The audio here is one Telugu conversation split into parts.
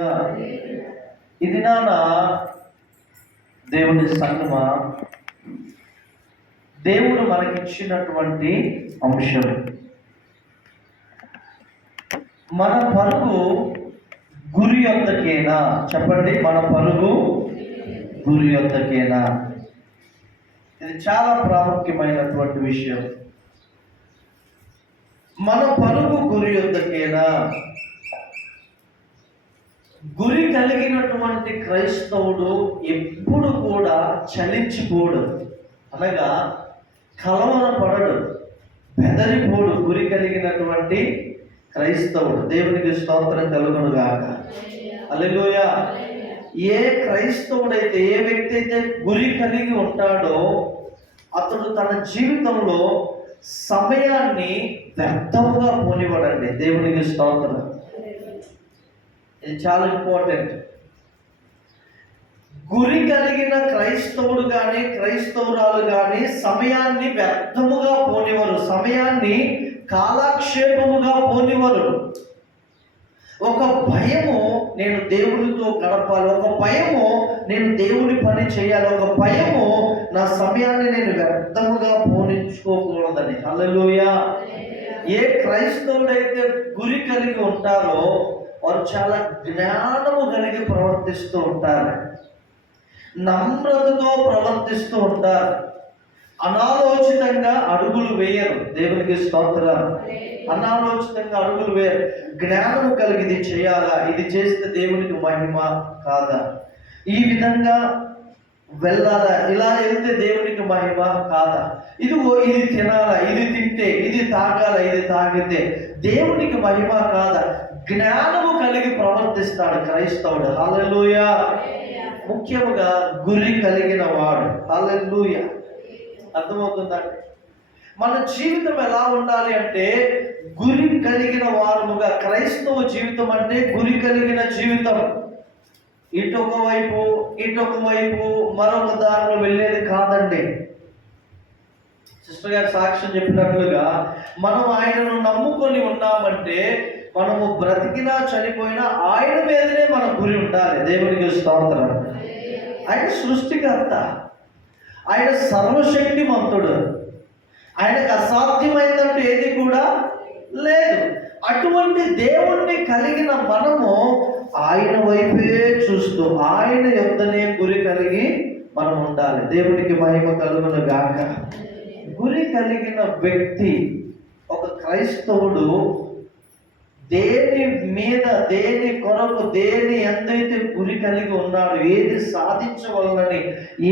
ఇది నాన్న దేవుని సంగమా, దేవుడు మనకిచ్చినటువంటి అంశం. మన పరుగు గురి యొద్దకేనా? చెప్పండి, మన పరుగు గురి యొద్దకేనా? ఇది చాలా ప్రాముఖ్యమైనటువంటి విషయం. మన పరుగు గురి యొద్దకేనా? గురి కలిగినటువంటి క్రైస్తవుడు ఎప్పుడు కూడా చలించిపోడు, అనగా కలవరపడడు, బెదరిపోడు. గురి కలిగినటువంటి క్రైస్తవుడు. దేవునికి స్తోత్రం కలుగును గాక. హల్లెలూయా. ఏ క్రైస్తవుడైతే, ఏ వ్యక్తి అయితే గురి కలిగి ఉంటాడో అతడు తన జీవితంలో సమయాన్ని వ్యర్థముగా పోనివ్వడండి. దేవునికి స్తోత్రం. ఇది చాలా ఇంపార్టెంట్. గురి కలిగిన క్రైస్తవుడు కానీ క్రైస్తవురాలు కానీ సమయాన్ని వ్యర్థముగా పోనివ్వరు, సమయాన్ని కాలక్షేపముగా పోనివ్వరు. ఒక భయము, నేను దేవునితో గడపాలి, ఒక భయము, నేను దేవుని పని చేయాలి, ఒక భయము, నా సమయాన్ని నేను వ్యర్థముగా పోనించుకోకూడదని. హల్లెలూయా. ఏ క్రైస్తవుడైతే గురి కలిగి ఉంటారో వారు చాలా జ్ఞానము కలిగి ప్రవర్తిస్తూ ఉంటారు, నమ్రతతో ప్రవర్తిస్తూ ఉంటారు, అనాలోచితంగా అడుగులు వేయరు. దేవునికి స్తోత్రం. అనాలోచితంగా అడుగులు వేయరు. జ్ఞానము కలిగి ఇది చేయాలా, ఇది చేస్తే దేవునికి మహిమ కాదా, ఈ విధంగా వెళ్ళాలా, ఇలా వెళ్తే దేవునికి మహిమ కాదా, ఇదిగో ఇది తినాలా, ఇది తింటే, ఇది తాగాల, ఇది తాగితే దేవునికి మహిమ కాదా, జ్ఞానము కలిగి ప్రవర్తిస్తాడు క్రైస్తవుడు. హల్లెలూయా. ముఖ్యముగా గురి కలిగిన వాడు. హల్లెలూయా. అర్థమవుతుందండి? మన జీవితం ఎలా ఉండాలి అంటే గురి కలిగిన వారముగా. క్రైస్తవ జీవితం అంటే గురి కలిగిన జీవితం. ఇటొక వైపు ఇటొక వైపు మరొక దారిలో వెళ్ళేది కాదండి. సిస్టర్ గారు సాక్ష్యం చెప్పినట్లుగా మనం ఆయనను నమ్ముకొని ఉన్నామంటే మనము బ్రతికినా చనిపోయినా ఆయన మీదనే మన గురి ఉండాలి. దేవునికి స్తోత్రం. ఆయన సృష్టికర్త, ఆయన సర్వశక్తిమంతుడు, ఆయనకు అసాధ్యమైందంటూ ఏది కూడా లేదు. అటువంటి దేవుణ్ణి కలిగిన మనము ఆయన వైపే చూస్తూ ఆయన యొద్దనే గురి కలిగి మనం ఉండాలి. దేవునికి మహిమ కలుగును గాక. గురి కలిగిన వ్యక్తి, ఒక క్రైస్తవుడు దేని మీద, దేని కొరకు, దేని ఎంతైతే గురి కలిగి ఉన్నాడు, ఏది సాధించవాలని,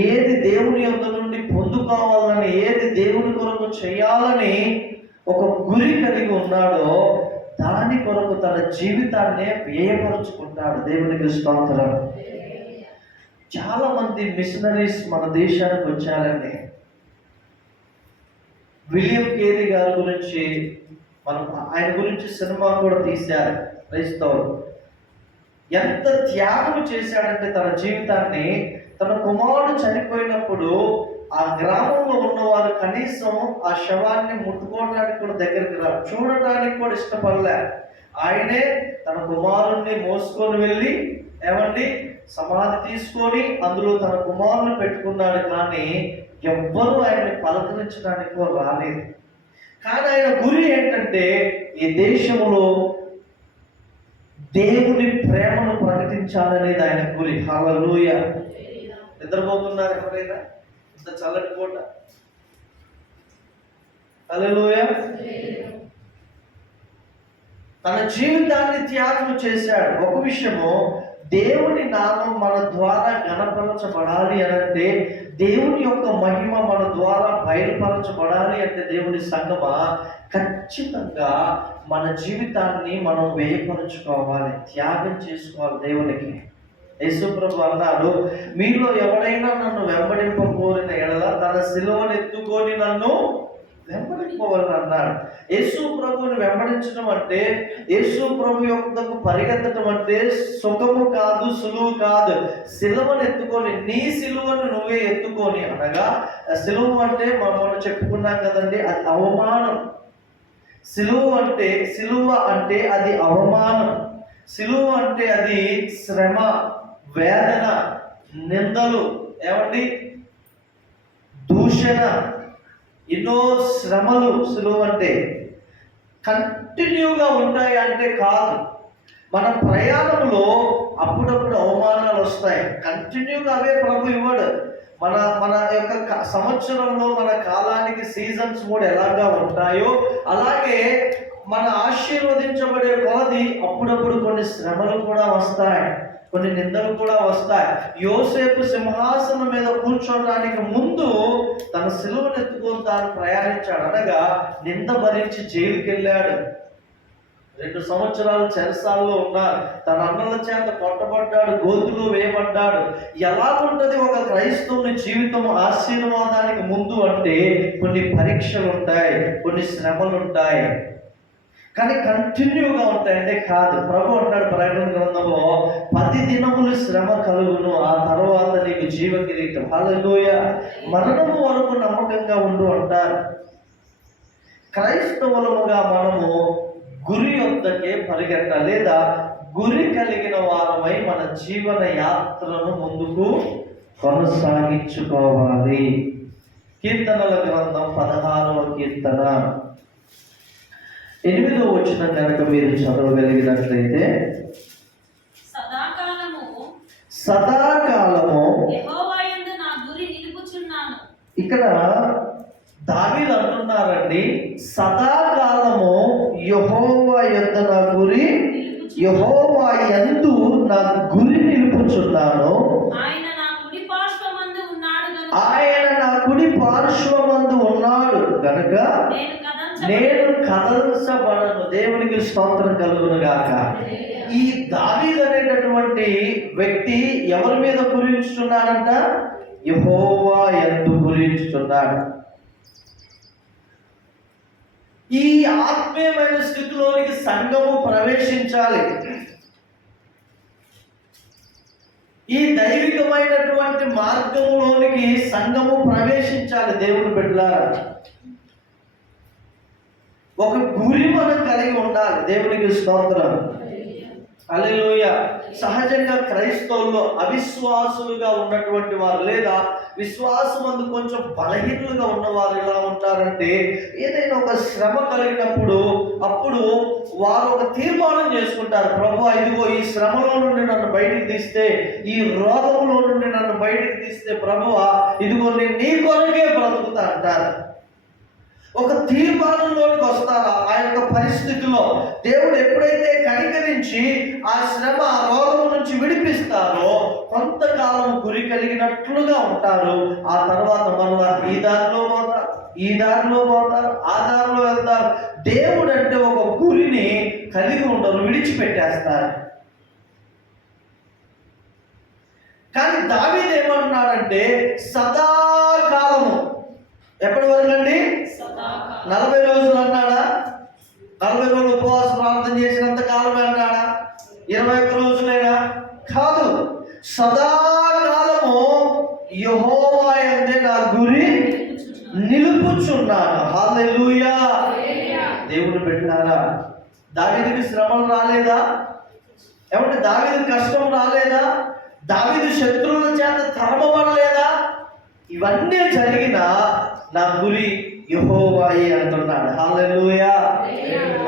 ఏది దేవుని యొద్ద నుండి పొందుకోవాలని, ఏది దేవుని కొరకు చేయాలని ఒక గురి కలిగి ఉన్నాడో దాని కొరకు తన జీవితాన్నే వ్యయపరుచుకుంటాడు. దేవునికి స్తోత్రం. చాలా మంది మిషనరీస్ మన దేశానికి వచ్చారండి. విలియం కేరీ గారి గురించి ఆయన గురించి సినిమా కూడా తీశారు క్రైస్తవులు. ఎంత త్యాగం చేశాడంటే తన జీవితాన్ని. తన కుమారుడు చనిపోయినప్పుడు ఆ గ్రామంలో ఉన్నవారు కనీసం ఆ శవాన్ని ముట్టుకోవడానికి కూడా దగ్గరికి రారు, చూడటానికి కూడా ఇష్టపడలే. ఆయనే తన కుమారుణ్ణి మోసుకొని వెళ్ళి సమాధి తీసుకొని అందులో తన కుమారుని పెట్టుకున్నాడు. కానీ ఎవ్వరూ ఆయన్ని పలకరించడానికి కూడా రాలేదు. కానీ ఆయన గురి ఏంటంటే ఈ దేశంలో దేవుని ప్రేమను ప్రకటించాలనేది ఆయన గురి. హల్లెలూయా. నిద్రపోతున్నారు ఎవరైనా? ఇంత చల్లటి పూట. హల్లెలూయా. తన జీవితాన్ని త్యాగం చేశాడు. ఒక విషయము, దేవుని నామం మన ద్వారా గణపరచబడాలి అంటే, దేవుని యొక్క మహిమ మన ద్వారా బయలుపరచబడాలి అంటే, దేవుని సంగమా ఖచ్చితంగా మన జీవితాన్ని మనం వ్యయపరచుకోవాలి, త్యాగం చేసుకోవాలి దేవునికి. యేసుప్రభు అన్నాడు, మీలో ఎవరైనా నన్ను వెంబడింపకోరిన ఎడల తన సిలువను ఎత్తుకొని నన్ను వెంబడింపవాలని అన్నాడు. యేసు ప్రభువుని వెంబడించడం అంటే, యేసు ప్రభు యొక్కకు పరిగెత్తడం అంటే సుఖము కాదు, సులువు కాదు. సిలువను ఎత్తుకొని, నీ సిలువను నువ్వే ఎత్తుకొని, అనగా సిలువ అంటే మనం చెప్పుకున్నాం కదండి, అది అవమానం. సిలువ అంటే అది అవమానం. సిలువ అంటే అది శ్రమ, వేదన, నిందలు, ఏమండి, దూషణ, ఎన్నో శ్రమలు సిలువ అంటే. కంటిన్యూగా ఉంటాయి అంటే కాదు. మన ప్రయాణంలో అప్పుడప్పుడు అవమానాలు వస్తాయి. కంటిన్యూగా అవే ప్రభు ఇవ్వడు. మన మన యొక్క సంవత్సరంలో మన కాలానికి సీజన్స్ కూడా ఎలాగా ఉంటాయో అలాగే మన ఆశీర్వదించబడే కొలది అప్పుడప్పుడు కొన్ని శ్రమలు కూడా వస్తాయి, కొన్ని నిందలు కూడా వస్తాయి. యోసేపు సింహాసనం మీద కూర్చోడానికి ముందు తన సిలువను ఎత్తుకొని తాను ప్రయాణించాడు. అనగా నింద భరించి జైలుకి వెళ్ళాడు. 2 సంవత్సరాలు చెరసాల్లో ఉన్నారు. తన అన్నల చేత కొట్టబడ్డాడు, గోతులో వేయబడ్డాడు. ఎలా ఉంటుంది ఒక క్రైస్తవుని జీవితం ఆశీర్వాదానికి ముందు అంటే కొన్ని పరీక్షలు ఉంటాయి, కొన్ని శ్రమలు ఉంటాయి, కానీ కంటిన్యూగా ఉంటాయంటే కాదు. ప్రభు అంటాడు ప్రకటన గ్రంథంలో 10 దినములు శ్రమ కలుగును, ఆ తర్వాత నీకు జీవ కిరీటం. హల్లెలూయా. మరణము వరకు నమ్మకంగా ఉండు అంటారు. క్రైస్తవులముగా మనము గురి వద్దకే పరిగెట్టాలి, లేదా గురి కలిగిన వారమై మన జీవన యాత్రను ముందుకు కొనసాగించుకోవాలి. కీర్తనల గ్రంథం 16వ కీర్తన 8వ వచనం కనుక మీరు చదవగలిగినట్లయితే, సదాకాలము ఇక్కడ దావీదు అంటున్నారండి, సదాకాలము యెహోవా యొద్ద నా గురి, యెహోవా యందు నా గురి నిలుపుచున్నాను. ఆయన నా కుడి పార్శ్వమందు ఉన్నాడు గనుక నేను కదల్చబడను. దేవునికి స్తోత్రం కలుగును గాక. ఈ దావీదు అనేటటువంటి వ్యక్తి ఎవరి మీద గురించుతున్నాడంట? యెహోవా యందు గురించుతున్నాడు. ఈ ఆత్మీయమైన స్థితిలోనికి సంఘము ప్రవేశించాలి. ఈ దైవికమైనటువంటి మార్గంలోనికి సంఘము ప్రవేశించాలి. దేవుని బిడ్డలారా, ఒక గురి మనం కలిగి ఉండాలి. దేవునికి స్తోత్రం. హల్లెలూయా. సహజంగా క్రైస్తవుల్లో అవిశ్వాసులుగా ఉన్నటువంటి వారు, లేదా విశ్వాసమందు కొంచెం బలహీనులుగా ఉన్నవారు ఎలా ఉంటారంటే, ఏదైనా ఒక శ్రమ కలిగినప్పుడు అప్పుడు వారు ఒక తీర్మానం చేసుకుంటారు, ప్రభు ఇదిగో ఈ శ్రమలో నుండి నన్ను బయటికి తీస్తే, ఈ రోగంలో నుండి నన్ను బయటికి తీస్తే ప్రభువా ఇదిగో నేను నీ కొరకే బ్రతుకుతా అంటారు. ఒక తీర్మానంలోకి వస్తారా? ఆ యొక్క పరిస్థితిలో దేవుడు ఎప్పుడైతే కనికరించి ఆ శ్రమ, ఆ రోగం నుంచి విడిపిస్తారో కొంతకాలం గురి కలిగినట్లుగా ఉంటారు. ఆ తర్వాత మరలా ఈ దారిలో పోతారు, ఈ దారిలో పోతారు, ఆ దారిలో వెళ్తారు. దేవుడు అంటే ఒక గురిని కలిగి ఉండరు, విడిచిపెట్టేస్తారు. కానీ దావీదు ఏమంటున్నాడంటే సదాకాలము. ఎప్పటి వరకు అండి? 40 రోజులు అన్నాడా? 40 రోజులు ఉపవాస ప్రార్థన చేసినంత కాలమే అన్నాడా? 21 రోజులైనా కాదు. సదాకాలము యెహోవా యందే నా గురి నిలుపుచున్నాను. హల్లెలూయా. దేవుని బిడ్డలారా, దావీదుకి శ్రమలు రాలేదా? ఏమంటే దావీదుకి కష్టం రాలేదా? దావీదు శత్రువుల చేత తరమబడలేదా? ఇవన్నీ జరిగిన నా గురి యెహోవాయే అంటున్నాడు. హల్లెలూయా.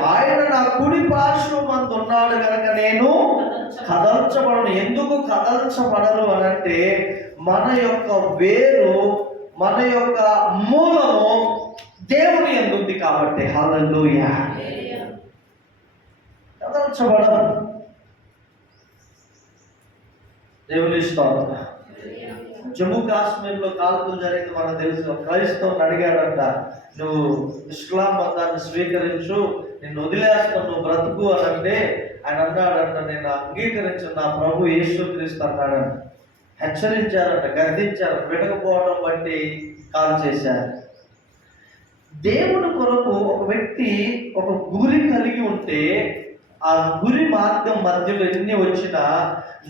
ఆయన నా కుడి పార్శ్వమందు ఉన్నాడు కనుక నేను కదల్చబడను. ఎందుకు కదల్చబడను అనంటే మన యొక్క వేరు, మన యొక్క మూలము దేవుని యందు ఉంది కాబట్టి. హల్లెలూయా. కదల్చబడను. దేవుని స్తోత్రం. జమ్మూ కాశ్మీర్లో కాల్పులు జరిగింది మనకు తెలుసు. క్రైస్తవుని అడిగాడంట, నువ్వు ఇస్లాం మతాన్ని స్వీకరించు, నిన్ను వదిలేస్తాను, నువ్వు బ్రతుకు అని అంటే ఆయన అన్నాడంట, నేను అంగీకరించిన నా ప్రభు యేసుక్రీస్తు అన్నాడంట. హెచ్చరించారంట, గద్దించారు, వినకపోవడం బట్టి కాల్ చేశారు. దేవుని కొరకు ఒక వ్యక్తి ఒక గురి కలిగి ఉంటే ఆ గురి మార్గం మధ్యలో ఎన్ని వచ్చినా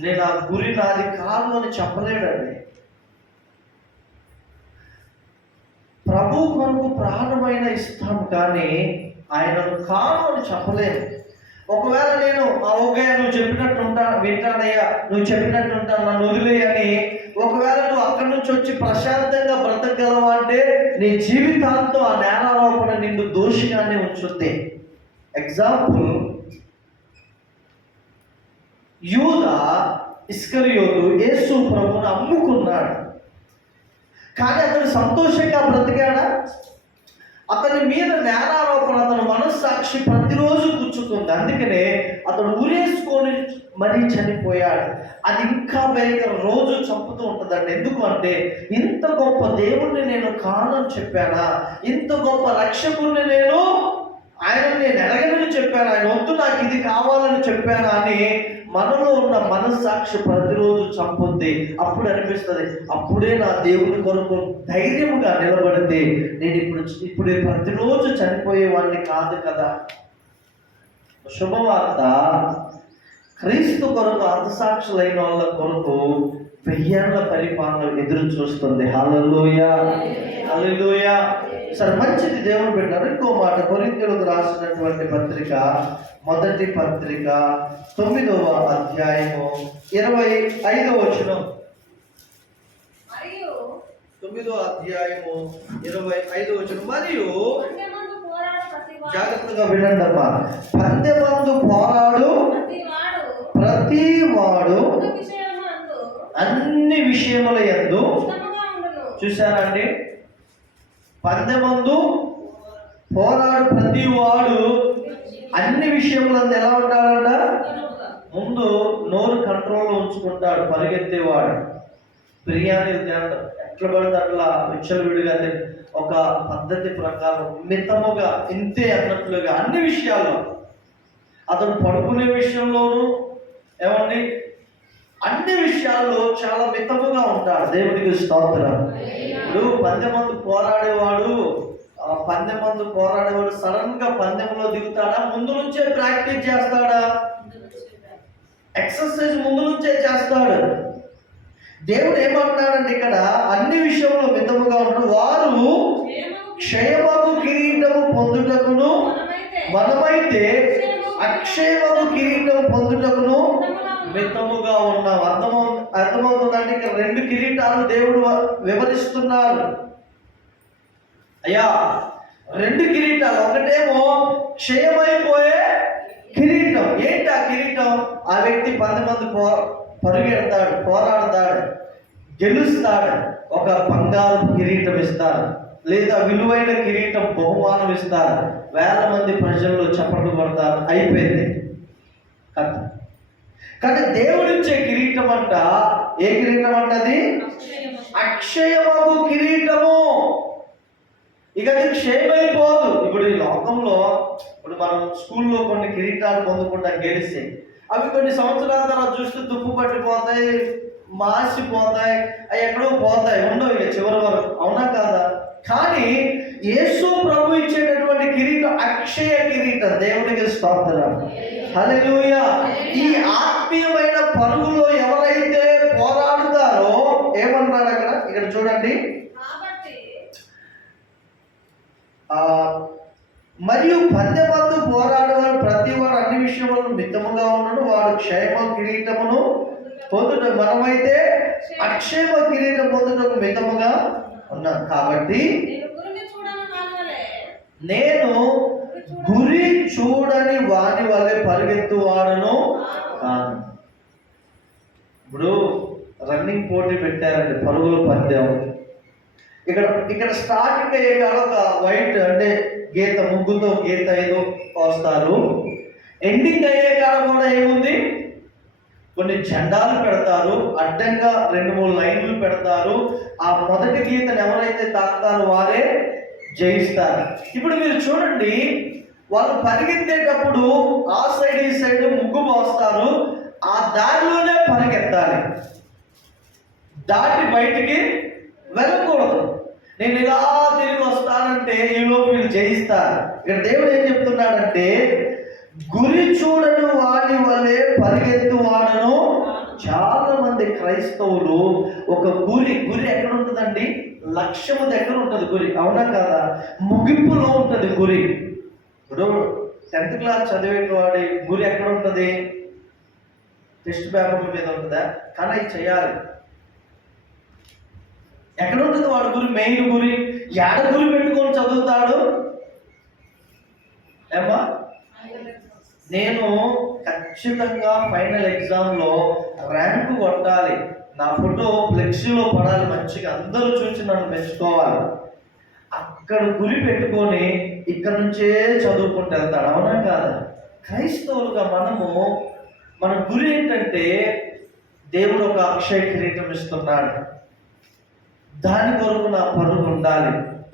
నేను ఆ గురి నాది కాదు అని చెప్పలేడండి. ప్రభు కొరకు ప్రాణమైన ఇస్తాం కానీ ఆయనను కాదు అని చెప్పలేము. ఒకవేళ నేను ఓకే నువ్వు చెప్పినట్టు వింటానయ్యా, నువ్వు చెప్పినట్టు ఉంటాను, నన్ను వదిలేయని ఒకవేళ నువ్వు అక్కడి నుంచి వచ్చి ప్రశాంతంగా బ్రతకగలవా అంటే నీ జీవితాంతో ఆ నేరారోపణ నిన్ను దోషిగానే ఉంచుద్ది. ఎగ్జాంపుల్, యూదా ఇస్కరియోతు యేసు ప్రభువును అమ్ముకున్నాడు, కానీ అతను సంతోషంగా బ్రతికాడా? అతని మీద నేరారోపణ అతని మనస్సాక్షి ప్రతిరోజు కూర్చుతుంది. అందుకనే అతడు ఊరేసుకొని మరీ చనిపోయాడు. అది ఇంకా భయంకర, రోజు చంపుతూ ఉంటుందండి. ఎందుకు అంటే ఇంత గొప్ప దేవుణ్ణి నేను కానని చెప్పానా, ఇంత గొప్ప రక్షకుణ్ణి నేను ఎరగనని చెప్పాను, ఆయన వద్దు నాకు ఇది కావాలని చెప్పానా అని మనలో ఉన్న మనస్సాక్షి ప్రతిరోజు చంపుద్ది. అప్పుడు అనిపిస్తుంది, అప్పుడే నా దేవుని కొరకు ధైర్యముగా నిలబడితే నేను ఇప్పుడు ప్రతిరోజు చనిపోయేవాడిని కాదు కదా. శుభవార్త, క్రీస్తు కొరకు హతసాక్షులైన వాళ్ళ కొరకు 1000 ఏళ్ల పరిపాలన ఎదురు చూస్తుంది. హల్లెలూయా, హల్లెలూయా. సరే, మంచిది, దేవుడు పెట్టారు. ఇంకో మాట, కొరింథీయులకు రాసినటువంటి పత్రిక, మొదటి పత్రిక 9వ అధ్యాయము 25వ వచనం. 9వ అధ్యాయము 25వ వచనం. మరియు జాగ్రత్తగా వినండి అమ్మా, పందెమందు పోరాడు ప్రతివాడు అన్ని విషయముల యందు. చూశారండి, పందెమందు పోరాడు ప్రతివాడు అన్ని విషయములందు ఎలా ఉంటాడంట? ముందు నోరు కంట్రోల్లో ఉంచుకుంటాడు పరిగెత్తేవాడు. బిర్యానీ ఎట్లా పడితే అట్లా విచ్చలవిడిగా ఒక పద్ధతి ప్రకారం మితముగా ఇంతే అన్నట్లుగా అన్ని విషయాల్లో, అతను పడుకునే విషయంలోనూ ఏమండి అన్ని విషయాల్లో చాలా మితముగా ఉంటాడు. దేవుడికి స్తోత్రం. ఇప్పుడు పందెమందు పోరాడేవాడు సడన్ గా పందెంలో దిగుతాడా? ముందు నుంచే ప్రాక్టీస్ చేస్తాడా? ఎక్సర్సైజ్ ముందు నుంచే చేస్తాడు. దేవుడు ఏమంటున్నాడంటే ఇక్కడ అన్ని విషయంలో మితముగా ఉంటాడు. వారు క్షయమగు కిరీటము పొందుటకును, మనమైతే అక్షయమగు కిరీటం పొందుటకును మితముగా ఉన్నాం. అర్థమవుతుందంటే ఇక్కడ 2 కిరీటాలు దేవుడు వివరిస్తున్నారు. అయ్యా, 2 కిరీటాలు. ఒకటేమో క్షయమైపోయే కిరీటం. ఏంటి ఆ కిరీటం? ఆ వ్యక్తి 10 మంది పరుగెడతాడు, పోరాడతాడు, గెలుస్తాడు, ఒక బంగారు కిరీటం ఇస్తారు, లేదా విలువైన కిరీటం బహుమానం ఇస్తారు, 1000 మంది ప్రజల్లో చప్పట్లు కొడతారు, అయిపోయింది కథ. కానీ దేవుడిచ్చే కిరీటం అంట, ఏ కిరీటం అంట? అది అక్షయమగు కిరీటము. ఇక అది క్షయమైపోదు. ఇప్పుడు ఈ లోకంలో ఇప్పుడు మనం స్కూల్లో కొన్ని కిరీటాలు పొందుకుంటాం గెలిస్తే, అవి కొన్ని సంవత్సరాల తర్వాత చూస్తూ తుప్పు పట్టిపోతాయి, మాసిపోతాయి, అవి ఎక్కడో పోతాయి, ఉండవు ఇక చివరి వరకు. అవునా కాదా? కానీ యేసు ప్రభు ఇచ్చేటటువంటి కిరీటం అక్షయ కిరీటం. దేవునికి స్తోత్రం, హల్లెలూయా. ఈ ఆత్మీయమైన పరుగులో ఎవరైతే పోరాడుతారో ఏమన్నాడు అక్కడ? ఇక్కడ చూడండి, మరియు పందెమందు పోరాడేవాడు ప్రతివాడు అన్ని విషయములను మితముగా ఉన్నాడు, వాడు క్షేమ కిరీటమును పొందుట, మనమైతే అక్షేమ కిరీటం పొందుటకు మితముగా ఉన్నాను. కాబట్టి నేను గురి చూడని వాని వల్లే పరిగెత్తువాడను కాను. ఇప్పుడు రన్నింగ్ పోటీ పెట్టారండి, పరుగుల పందెం. ఇక్కడ స్టార్టింగ్ అయ్యే కాడ ఒక వైట్ అంటే గీత, ముగ్గుతో గీత ఏదో వస్తారు. ఎండింగ్ అయ్యే కాడ కూడా ఏముంది? కొన్ని జెండాలు పెడతారు, అడ్డంగా 2-3 లైన్లు పెడతారు. ఆ మొదటి గీతను ఎవరైతే తాకుతారో వారే జయిస్తారు. ఇప్పుడు మీరు చూడండి, వాళ్ళు పరిగెత్తేటప్పుడు ఆ సైడ్ ఈ సైడ్ ముగ్గు పోస్తారు, ఆ దారిలోనే పరిగెత్తాలి, దాటి బయటికి వెళ్ళకూడదు. నేను ఇలా తిరిగి వస్తానంటే ఈలోపు వీళ్ళు జయిస్తారు. ఇక్కడ దేవుడు ఏం చెప్తున్నాడంటే, గురి చూడని వాడి వల్లే పరిగెత్తువాడను. చాలా మంది క్రైస్తవులు ఒక గురి ఎక్కడ ఉంటుందండి? లక్ష్యము దగ్గర ఉంటుంది గురి. అవునా కాదా? ముగింపులో ఉంటుంది గురి. ఇప్పుడు 10th క్లాస్ చదివేవాడి గురి ఎక్కడ ఉంటుంది? టెస్ట్ పేపర్ల మీద ఉంటుందా? కానీ అది చేయాలి. ఎక్కడ ఉంటుంది వాడి గురి? మెయిన్ గురి ఏడ గురి పెట్టుకొని చదువుతాడు? ఏమా, నేను ఖచ్చితంగా ఫైనల్ ఎగ్జామ్లో ర్యాంకు కొట్టాలి, నా ఫోటో ఫ్లెక్సీలో పడాలి, మంచిగా అందరూ చూసి నన్ను మెచ్చుకోవాలి, అక్కడ గురి పెట్టుకొని ఇక్కడ నుంచే చదువుకుంటూ వెళ్తాడు. అవునా కాదా? క్రైస్తవులుగా మన గురి ఏంటంటే దేవుడు ఒక అక్షయ కిరీటం ఇస్తున్నాడు, దాని కొరకు నా పరుగు ఉండాలి,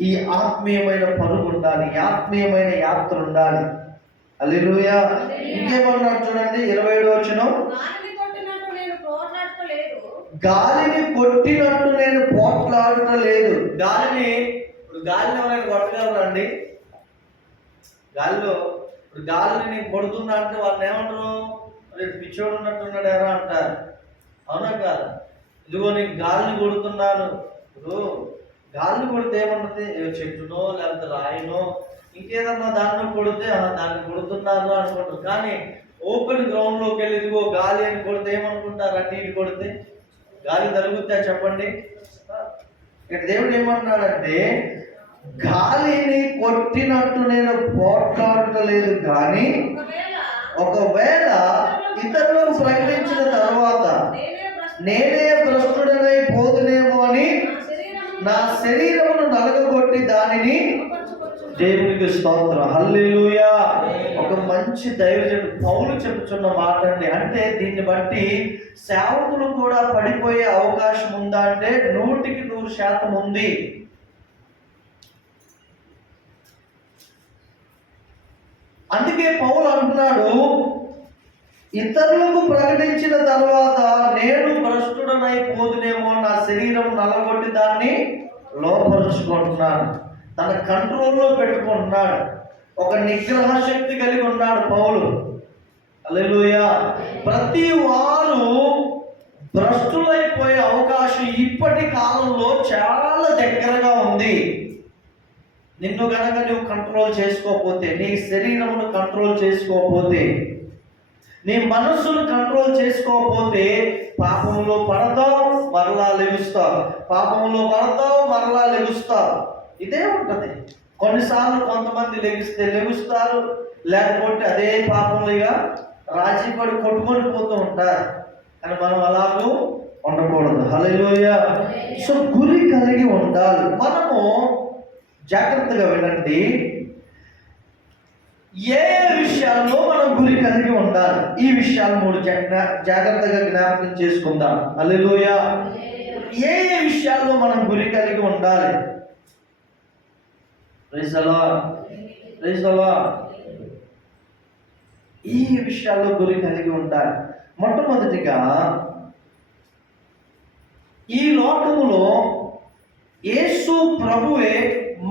ఈ ఆత్మీయమైన పరుగు ఉండాలి, ఈ ఆత్మీయమైన యాత్ర ఉండాలి. హల్లెలూయా. ఇంకేమన్నాడు చూడండి, 27వ వచనం, గాలిని కొట్టినట్టు నేను పోట్లాడలేదు. గాలిని ఎవరైనా కొట్టగలరండి? గాలిని నేను కొడుతున్నా అంటే వాళ్ళని ఏమంటారు? పిచ్చోడు ఉన్నట్టున్నాడు ఎరా అంటారు. అవునా కాదు? ఇదిగో నేను గాలిని కొడుతున్నాను. ఇప్పుడు గాలిని కొడితే ఏమన్నది? చెట్టునో లేకపోతే రాయినో ఇంకేదన్నా దాన్ని కొడితే దాన్ని కొడుతున్నారు అనుకుంటారు. కానీ ఓపెన్ గ్రౌండ్లోకి వెళ్ళి ఇదిగో గాలి అని కొడితే ఏమనుకుంటారు? అటు ఇటు కొడితే గాలి తరుగుతా? చెప్పండి. ఇక్కడ దేవుడు ఏమన్నాడంటే, గాలిని కొట్టినట్టు నేను పోట్లాడలేదు, కానీ ఒకవేళ ఇతరులకు ప్రకటించిన తర్వాత నేనే భ్రష్టుడనై పోదునేమో అని నా శరీరమును నలగగొట్టి దానిని, దేవునికి స్తోత్రం, హల్లెలూయా. ఒక మంచి దైవజనుడు పౌలు చెప్పుచున్న మాట అండి. అంటే దీన్ని బట్టి సేవకులు కూడా పడిపోయే అవకాశం ఉందా అంటే 100% ఉంది. అందుకే పౌలు అంటున్నాడు, ఇతరులకు ప్రకటించిన తర్వాత నేను భ్రష్టుడనై పోదునేమో, నా శరీరం నలగొట్టి దాన్ని లోపరుచుకుంటున్నాను, తన కంట్రోల్లో పెట్టుకుంటున్నాడు. ఒక నిగ్రహ శక్తి కలిగి ఉన్నాడు పౌలు. హల్లెలూయా. ప్రతి వారు భ్రష్టులైపోయే అవకాశం ఇప్పటి కాలంలో చాలా దగ్గరగా ఉంది. నిన్ను గనక నువ్వు కంట్రోల్ చేసుకోకపోతే, నీ శరీరమును కంట్రోల్ చేసుకోకపోతే, నీ మనస్సును కంట్రోల్ చేసుకోకపోతే పాపంలో పడతావు, మరలా లెగుస్తావు, పాపంలో పడతావు, మరలా లెగుస్తావు. ఇదే ఉంటుంది. కొన్నిసార్లు కొంతమంది లెగుస్తారు, లేకపోతే అదే పాపంలోగా రాజీ పడి కొట్టుకొని పోతూ ఉంటారు. కానీ మనం అలాగూ ఉండకూడదు. హల్లెలూయా. సో గురి కలిగి ఉండాలి. మనము జాగ్రత్తగా వినండి, ఏ విషయాల్లో మనం గురి కలిగి ఉండాలి. ఈ విషయాలు 3 జాగ్రత్తగా జ్ఞాపకం చేసుకుందాం. హల్లెలూయా. ఏ విషయాల్లో మనం గురి కలిగి ఉండాలి? Praise the Lord, praise the Lord. ఈ విషయాల్లో గురి కలిగి ఉండాలి. మొట్టమొదటిగా, ఈ లోకములో యేసు ప్రభువే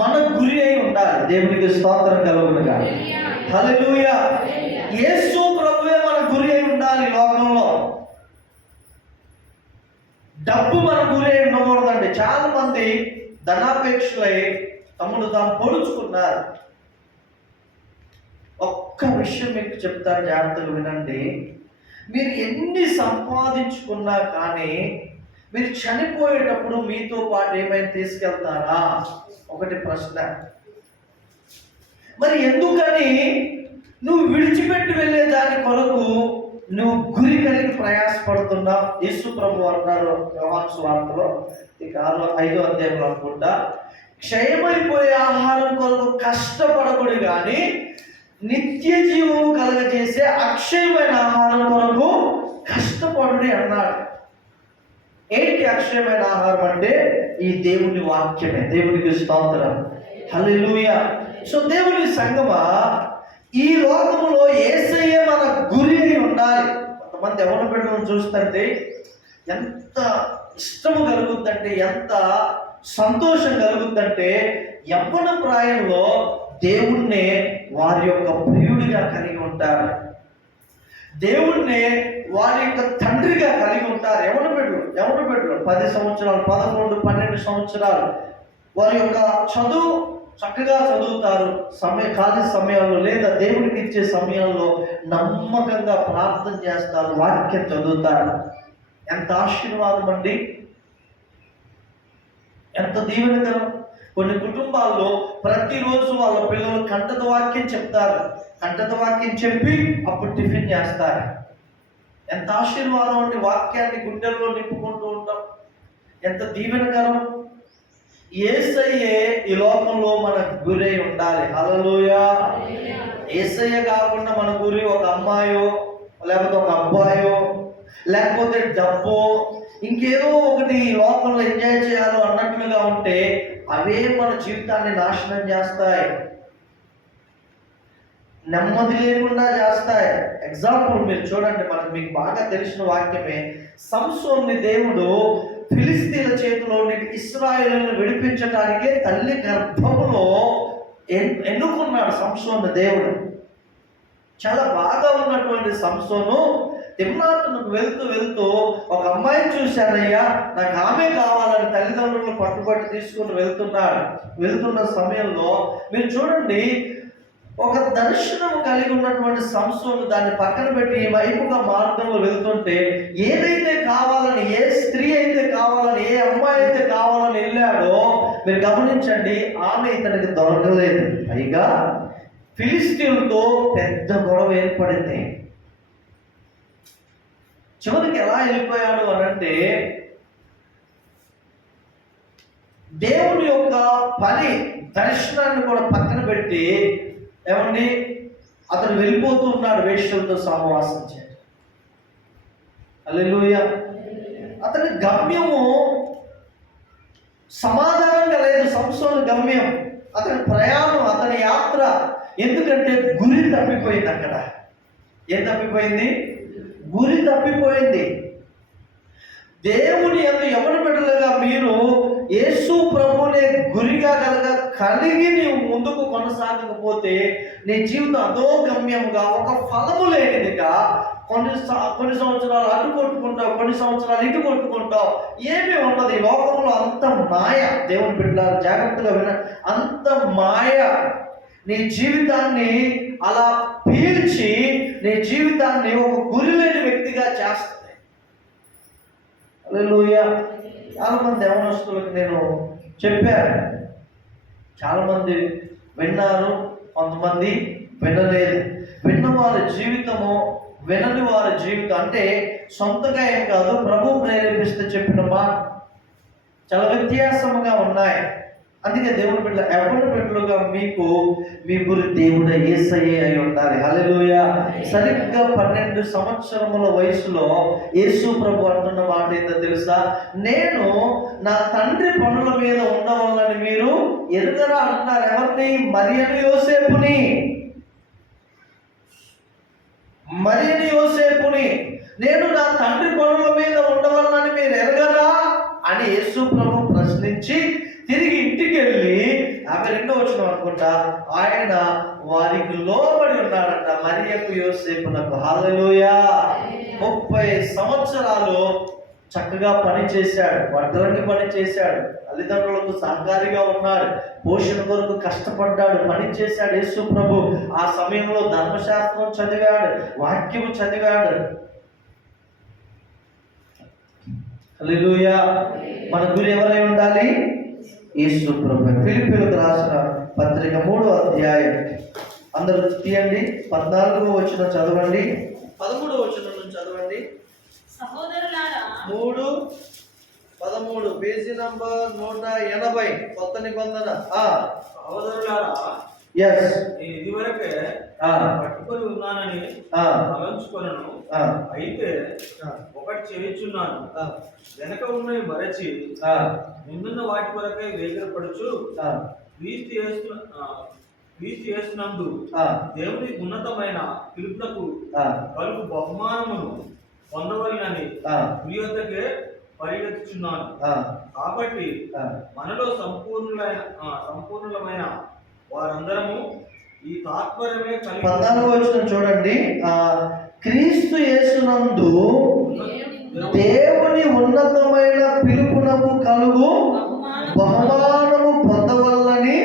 మన గురి అయి ఉండాలి. దేవునికి స్తోత్రం కలుగునుగా. హల్లెలూయా. యేసు ప్రభువే మన గురి అయి ఉండాలి. లోకంలో డబ్బు మన గురి అయి ఉండకూడదండి. చాలా మంది ధనాపేక్షలై తమను తాము పొడుచుకున్నారు. ఒక్క విషయం మీకు చెప్తాను, జాగ్రత్తగా వినండి. మీరు ఎన్ని సంపాదించుకున్నా కానీ మీరు చనిపోయేటప్పుడు మీతో పాటు ఏమైనా తీసుకెళ్తారా? ఒకటి ప్రశ్న. మరి ఎందుకని నువ్వు విడిచిపెట్టి వెళ్ళే దాని కొరకు నువ్వు గురి కలిగి ప్రయాసపడుతున్నావు? యేసు ప్రభు అన్నారు యోహాను సువార్తలో 5వ అధ్యాయంలో అనుకుంటా, క్షయమైపోయే ఆహారం కొరకు కష్టపడకూడదు కానీ నిత్య జీవము కలగజేసే అక్షయమైన ఆహారం కొరకు కష్టపడుడి అన్నాడు. ఏంటి అక్షయమైన ఆహారం అంటే? ఈ దేవుని వాక్యమే. దేవునికి స్తోత్రం, హల్లెలూయా. సో దేవుని సంగమా, ఈ లోకములో యేసయ్యే మన గురి అయి ఉండాలి. కొంతమంది ఎవరి బిడ్డలను చూస్తుంటే ఎంత ఇష్టము కలుగుద్దంటే, ఎంత సంతోషం కలుగుద్దంటే, యవ్వన ప్రాయంలో దేవుణ్ణే వారి యొక్క ప్రియుడిగా కలిగి ఉంటారు, దేవుణ్ణి వారి యొక్క తండ్రిగా కలిగి ఉంటారు. ఎవరు బిడ్డలు 10 సంవత్సరాలు, 11, 12 సంవత్సరాలు వారి యొక్క చదువు చక్కగా చదువుతారు, ఖాళీ సమయాల్లో లేదా దేవుడికి ఇచ్చే సమయాల్లో నమ్మకంగా ప్రార్థన చేస్తారు, వాక్యం చదువుతారు. ఎంత ఆశీర్వాదం అండి, ఎంత దీవెనకరం. కొన్ని కుటుంబాల్లో ప్రతిరోజు వాళ్ళ పిల్లలు కంటత వాక్యం చెప్తారు, కంటత వాక్యం చెప్పి అప్పుడు టిఫిన్ చేస్తారు. ఎంత ఆశీర్వాదం అండి, వాక్యాన్ని గుండెల్లో నింపుకుంటూ ఉంటాం. ఎంత దీవెనకరం. యేసయ్యే ఈ లోకంలో మనకు గురై ఉండాలి. హల్లెలూయా. యేసయ్య కాకుండా మన గురి ఒక అమ్మాయో, లేకపోతే ఒక అబ్బాయో, లేకపోతే డబ్బో, ఇంకేదో ఒకటి ఈ లోకంలో ఎంజాయ్ చేయాలో అన్నట్లుగా ఉంటే అవే మన జీవితాన్ని నాశనం చేస్తాయి, నెమ్మది లేకుండా చేస్తాయి. ఎగ్జాంపుల్ మీరు చూడండి, మీకు బాగా తెలిసిన వాక్యమే. సంసోన్ని దేవుడు ఫిలిస్తీన్ల చేతిలో నుండి ఇశ్రాయేలును విడిపించడానికే తల్లి గర్భములో ఎన్నుకున్నాడు సంసోను దేవుడు. చాలా బాగా ఉన్నటువంటి సంసోను తిమ్నాతునకు వెళ్తూ ఒక అమ్మాయిని చూశానయ్యా, నాకు ఆమె కావాలని తల్లిదండ్రులను పట్టుబట్టి తీసుకుని వెళ్తున్న సమయంలో మీరు చూడండి, ఒక దర్శనం కలిగి ఉన్నటువంటి సంసోను దాన్ని పక్కన పెట్టి ఈ వైపుగా మార్గంలో వెళ్తుంటే ఏదైతే కావాలని, ఏ స్త్రీ అయితే కావాలని, ఏ అమ్మాయి అయితే కావాలని వెళ్ళాడో మీరు గమనించండి, ఆమె ఇతనికి దొరకలేదు. పైగా ఫిలిస్తీన్లతో పెద్ద గొడవ ఏర్పడింది. చివరికి ఎలా వెళ్ళిపోయాడు అనంటే, దేవుని యొక్క పని దర్శనాన్ని కూడా పక్కన పెట్టి ఏమండి అతను వెళ్ళిపోతూ ఉన్నాడు వేశ్యలతో సహవాసం చేయడం. హల్లెలూయా. అతని గమ్యము సమాధానంగా లేదు. సంసోను గమ్యం, అతని ప్రయాణం, అతని యాత్ర, ఎందుకంటే గురి తప్పిపోయింది. అక్కడ ఏం తప్పిపోయింది? గురి తప్పిపోయింది. దేవుని యందు యవన బిడ్డలుగా మీరు యేసు ప్రభునే గురిగా కలిగి నీవు ముందుకు కొనసాగకపోతే నీ జీవితం అధోగమ్యంగా, ఒక ఫలము లేనిదిగా, కొన్ని సంవత్సరాలు అటు కొట్టుకుంటావు, కొన్ని సంవత్సరాలు ఇటు కొట్టుకుంటావు, ఏమీ ఉండదు. ఈ లోకంలో అంత మాయ. దేవుని బిడ్డలారా జాగ్రత్తగా విన, అంత మాయ నీ జీవితాన్ని అలా పీల్చి నీ జీవితాన్ని ఒక గురి లేని వ్యక్తిగా చేస్తుంది. హల్లెలూయా. చాలామంది యవనస్తులకు నేను చెప్పాను, చాలామంది విన్నారు, కొంతమంది వినలేదు. విన్నవారి జీవితము, వినని వారి జీవితం అంటే సొంతగా ఏం కాదు, ప్రభు ప్రేరేపిస్తే చెప్పిన మాట చాలా వ్యత్యాసముగా ఉన్నాయి. అందుకే దేవుని బిడ్డ ఎవరి బిడ్డలుగా మీకు మీ గురి దేవుడు యేసయ్యే అయి ఉండాలి. హల్లెలూయా. సరిగ్గా 12 సంవత్సరముల వయసులో యేసు ప్రభు అంటున్న మాట ఏంటో తెలుసా? నేను నా తండ్రి పనుల మీద ఉండవాలని మీరు ఎరుగరా అంటున్నారు. ఎవరిని? మరియను యోసేపుని. నేను నా తండ్రి పనుల మీద ఉండవాలని మీరు ఎరగరా అని యేసు ప్రభు ప్రశ్నించి తిరిగి ఇంటికి వెళ్ళి 52వ వచనం అనుకుంటా, ఆయన వారికి లోబడి ఉన్నాడంట, మరియకు యోసేపునకు. హల్లెలూయా. 30 సంవత్సరాలు చక్కగా పని చేశాడు, వడ్రంగి పని చేశాడు, తల్లిదండ్రులకు సహకారిగా ఉన్నాడు, పోషణ కొరకు కష్టపడ్డాడు, పని చేశాడు యేసు ప్రభు. ఆ సమయంలో ధర్మశాస్త్రం చదివాడు, వాక్యము చదివాడు. హల్లెలూయా. మన గురి ఎవరై ఉండాలి? యేసు ప్రభు. ఫిలిప్పీయులకు రాసిన పత్రిక 3వ అధ్యాయం అందరూ తీయండి. 14వ వచనం చదవండి, 13వ వచనం నుంచి చదవండి. 3:13 పేజీ నంబర్ 180 కొత్త నిబంధన. సహోదరులారా, ఇదివరకే పట్టుకొని ఉన్నానని తలంచుకొనను, అయితే ఒకటి చేయుచున్నాను, వెనక ఉన్నవి మరచి ముందున్న వాటి కొరకై వేగిరపడుచు క్రీస్తు యేసునందు దేవుని ఉన్నతమైన పిలుపునకు కలుగు బహుమానమును పొందవలనని ప్రియతకే పరిగెత్తుచున్నాను. కాబట్టి మనలో సంపూర్ణమైన వారందరము ఈ తాత్పర్యమే కలిగి. 14వ వచనం చూడండి. క్రీస్తు యేసునందు దేవుని ఉన్నతమైన పిలుపునకు కలుగు బహుమానము పొందవలనని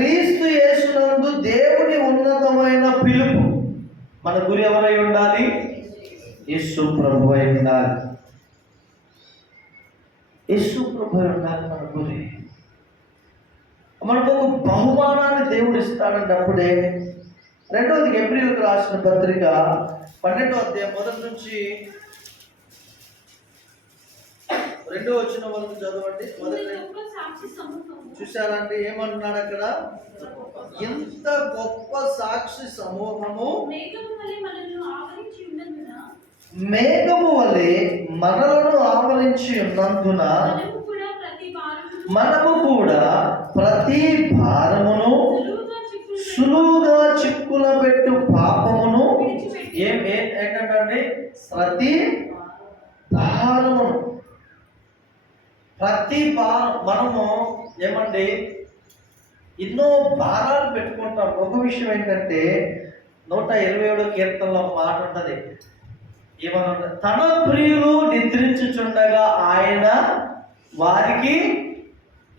క్రీస్తు యేసునందు దేవుని ఉన్నతమైన పిలుపు. మన గురి ఎవరై ఉండాలి? యేసు ప్రభు అయి ఉండాలి. యేసు ప్రభు అయి ఉండాలి మన గురి. మనకు ఒక బహుమానాన్ని దేవుడు ఇస్తాడన్నప్పుడే. రెండవది ఏప్రిల్కి రాసిన పత్రిక 12వ అధ్యాయం 1 నుంచి 2వ వచనం వరకు చదవండి. చూశారంటే ఏమంటున్నాడు అక్కడ? ఎంత గొప్ప సాక్షి సమూహము మేఘము వలె మనలను ఆవరించి ఉన్నందున మనము కూడా ప్రతి భారమును సులువుగా చిక్కుల పెట్టు పాపమును ఏంటంటే ప్రతి భారమును మనము ఏమండి ఎన్నో భారాలు పెట్టుకుంటాం. ఒక విషయం ఏంటంటే 127వ కీర్తనలో మాట ఉంటుంది. ఏమన్నా తన ప్రియులు నిద్రించుచుండగా ఆయన వారికి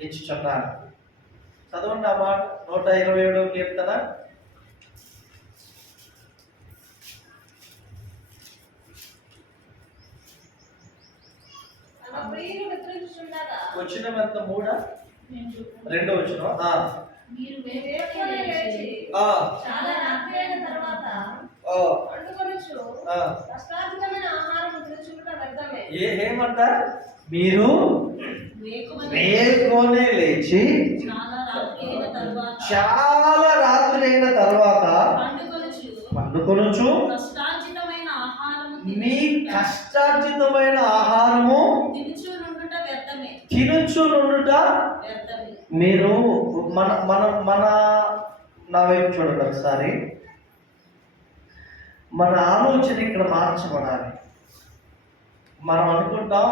ఇచ్చుచున్నాడు. చదవండి ఆ మాట. 127వ కీర్తన వచ్చిన ఎంత 3 2వ వచనం. ఏమంట? మీరు మేల్కొనే లేచి చాలా రాత్రి అయిన తర్వాత పండుకొనుచు మీ కష్టార్జితమైన ఆహారము తినుచునుండుట. మీరు మన మన మన నా వైపు చూడండి ఒకసారి. మన ఆలోచన ఇక్కడ మార్చబడాలి. మనం అనుకుంటాం,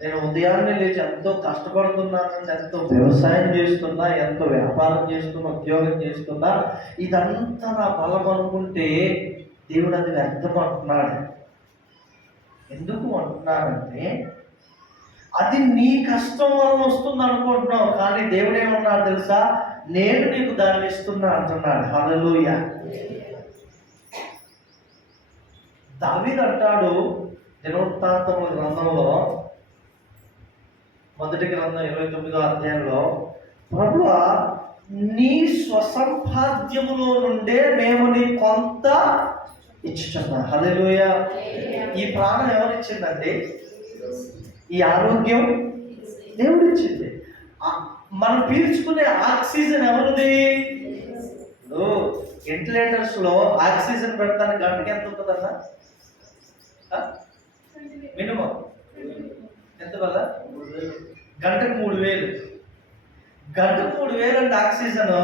నేను ఉదయాన్నే లేచి ఎంతో కష్టపడుతున్నాను, ఎంతో వ్యవసాయం చేస్తున్నా, ఎంతో వ్యాపారం చేస్తున్నా, ఉద్యోగం చేస్తున్నా, ఇదంతా నా బలం అనుకుంటే దేవుడు అది వ్యర్థం అంటున్నాడు. ఎందుకు అంటున్నాడంటే అది నీ కష్టం వల్ల వస్తుంది అనుకుంటున్నావు, కానీ దేవుడు ఏమన్నాడు తెలుసా? నేను నీకు దాన్ని ఇస్తున్నా అంటున్నాడు. హల్లెలూయా. దావీదు అంటాడు దినవృత్తాంతముల గ్రంథంలో 1వ గ్రంథం 29వ అధ్యాయంలో, ప్రభువా నీ స్వసంపాద్యములో నుండే మేము నీ కొంత ఇచ్చుచున్నాం. హల్లెలూయా. ఈ ప్రాణం ఎవరిచ్చిందండి? ఈ ఆరోగ్యం దేవుడు ఇచ్చింది. మనం పీల్చుకునే ఆక్సిజన్ ఎవరిది? వెంటిలేటర్స్ లో ఆక్సిజన్ పెడతానికి గంటకి ఎంత ఉంటుందన్నా? మినిమం ఎంత వల్ల? గంటకు 3000. గంటకు 3000 అంటే ఆక్సిజన్.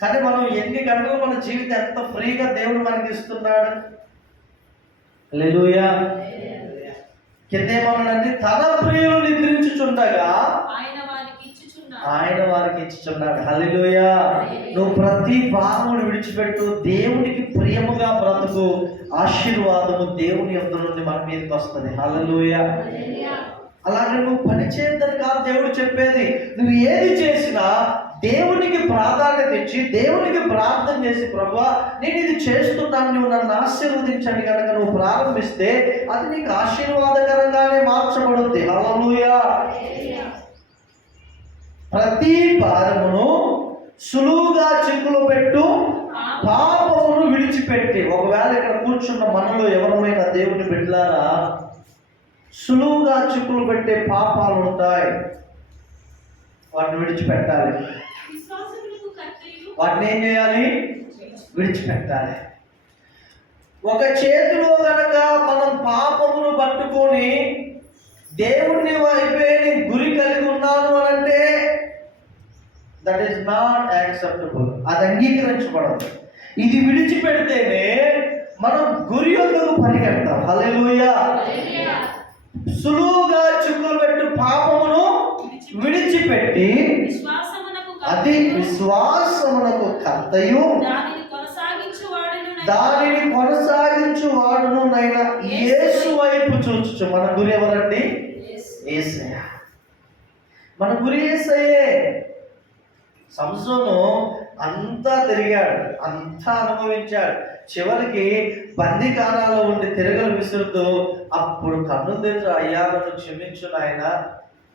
కానీ మనం ఎన్ని గంటలు మన జీవితం ఎంత ఫ్రీగా దేవుడు మనకి ఇస్తున్నాడు. హల్లెలూయా. కిందేమన్నాడంటే తన ప్రియులు నిద్రించుచుండగా ఆయన వారికి ఇచ్చుచున్నాడు. హల్లెలూయా. నువ్వు ప్రతి భావమును విడిచిపెట్టు, దేవునికి ప్రియముగా బ్రతుకు. ఆశీర్వాదము దేవుని యొద్ద నుండి మన మీదకి వస్తుంది. హల్లెలూయా. అలాగే నువ్వు పని చేయద్దని కాదు దేవుడు చెప్పేది. నువ్వు ఏది చేసినా దేవునికి ప్రాధాన్యత ఇచ్చి, దేవునికి ప్రార్థన చేసి, ప్రభువా నేను ఇది చేస్తున్నాను, నువ్వు నన్ను ఆశీర్వదించండి కనుక నువ్వు ప్రారంభిస్తే అది నీకు ఆశీర్వాదకరంగానే మార్చబడుద్ది. హల్లెలూయా. ప్రతి భారమును సులువుగా చిక్కులు పెట్టు పాపమును విడిచిపెట్టి. ఒకవేళ ఇక్కడ కూర్చున్న మనలో ఎవరమైనా దేవుని బిడ్డలారా సులువుగా చిక్కులు పెట్టే పాపాలు ఉంటాయి, వాటిని విడిచిపెట్టాలి. వాటిని ఏం చేయాలి? విడిచిపెట్టాలి. ఒక చేతిలో కనుక మనం పాపమును పట్టుకొని దేవుణ్ణి వైపే గురి కలిగి ఉన్నాను అనంటే దట్ ఈస్ నాట్ యాక్సెప్టబుల్. అది అంగీకరించబడదు. ఇది విడిచిపెడితేనే మనం గురి యొద్దకు పరిగెడతాం. హల్లెలూయా. సులువుగా చిక్కులు పెట్టు పాపమును విడిచిపెట్టి అది విశ్వాసమునకు కర్తయు దానిని కొనసాగించువాడును నైనా యేసు వైపు చూచుచు. మన గురి ఎవరండి? యేసయ్య. మన గురి యేసయ్యే. సంసోను అంతా తిరిగాడు, అంతా అనుభవించాడు. చివరికి బందీకానాలో ఉండి తిరగలు విసురుతూ అప్పుడు కన్ను తెరిచి, అయ్యా నన్ను క్షమించు నాయన,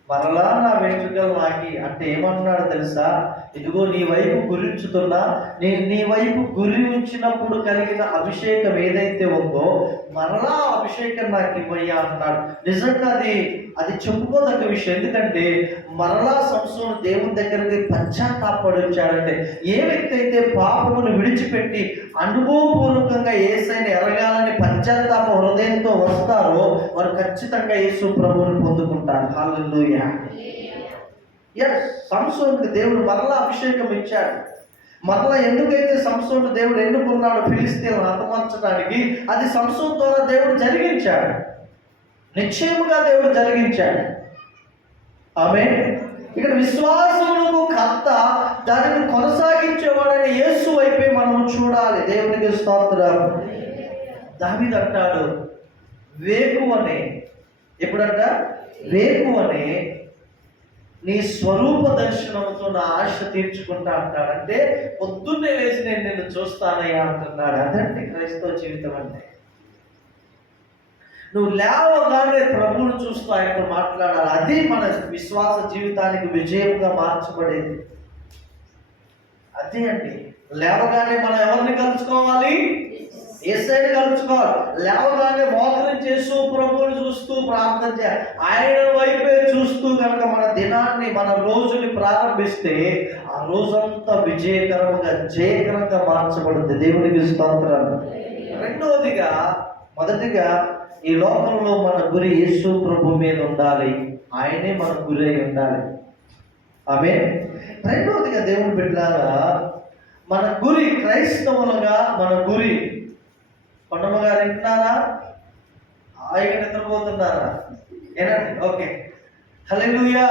మరలా నా వెంట్రుకలు నాకి అంటే ఏమన్నాడు తెలుసా? ఇదిగో నీ వైపు గురించుతున్నా, నేను నీ వైపు గురి ఉంచినప్పుడు కలిగిన అభిషేకం ఏదైతే ఉందో మరలా అభిషేకం నాకు ఇవ్వయ్యా అన్నాడు. నిజంగా అది చెప్పుకోదగ్గ విషయం. ఎందుకంటే మరలా సంసోను దేవుని దగ్గరికి పశ్చాత్తాపడి వచ్చాడంటే, ఏ వ్యక్తి అయితే పాపమును విడిచిపెట్టి అనుభవపూర్వకంగా యేసయ్యని ఎరగాలని పశ్చాత్తాప హృదయంతో వస్తారో వారు ఖచ్చితంగా యేసు ప్రభువుని పొందుకుంటారు. హల్లెలూయా. సంసోనుకి దేవుడు మరలా అభిషేకం ఇచ్చాడు. మరలా ఎందుకైతే సంసోను దేవుడు ఎన్నుకున్నాడు ఫిలిస్తీన్లను హతమార్చడానికి, అది సంసోను ద్వారా దేవుడు జరిగించాడు. నిశ్చయముగా దేవుడు జరిగించాడు. ఆమేన్. ఇక్కడ విశ్వాసములకు కర్త, దానిని కొనసాగించేవాడైన యేసు వైపే మనం చూడాలి. దేవునికి స్తోత్రం. దావీదు అంటాడు, వేకువనే, ఎప్పుడంట? వేకువనే నీ స్వరూప దర్శనంతో నా ఆశ తీర్చుకుంటా అంటాడంటే, పొద్దున్నే లేచి నేను నిన్ను చూస్తానయ్యా అంటున్నాడు. అదంటే క్రైస్తవ జీవితం అంటే. నువ్వు లేవగానే ప్రభువును చూస్తూ ఆయనతో మాట్లాడాలి. అది మన విశ్వాస జీవితానికి విజయంగా మార్చబడేది. అదే అండి. లేవగానే మనం ఎవరిని కలుసుకోవాలి? యేసయ్యని కలుసుకోవాలి. లేవగానే మోకరించి యేసు ప్రభువుని చూస్తూ ప్రార్థన చేయాలి. ఆయన వైపే చూస్తూ కనుక మన దినాన్ని, మన రోజుని ప్రారంభిస్తే ఆ రోజంతా విజయకరంగా, జయకరంగా మార్చబడుతుంది. దేవునికి స్తోత్రం. రెండవదిగా, మొదటిగా ఈ లోకంలో మన గురి యేసు ప్రభు మీద ఉండాలి. ఆయనే మన గురి అయి ఉండాలి. ఆమేన్. రెండవదిగా దేవుని బిడ్డలారా, మన గురి క్రైస్తవులుగా మన గురి, కొండమ్మ గారు వింటున్నారా? హాయిగా నిద్రపోతున్నారా? ఏనండి? ఓకే. హల్లెలూయా.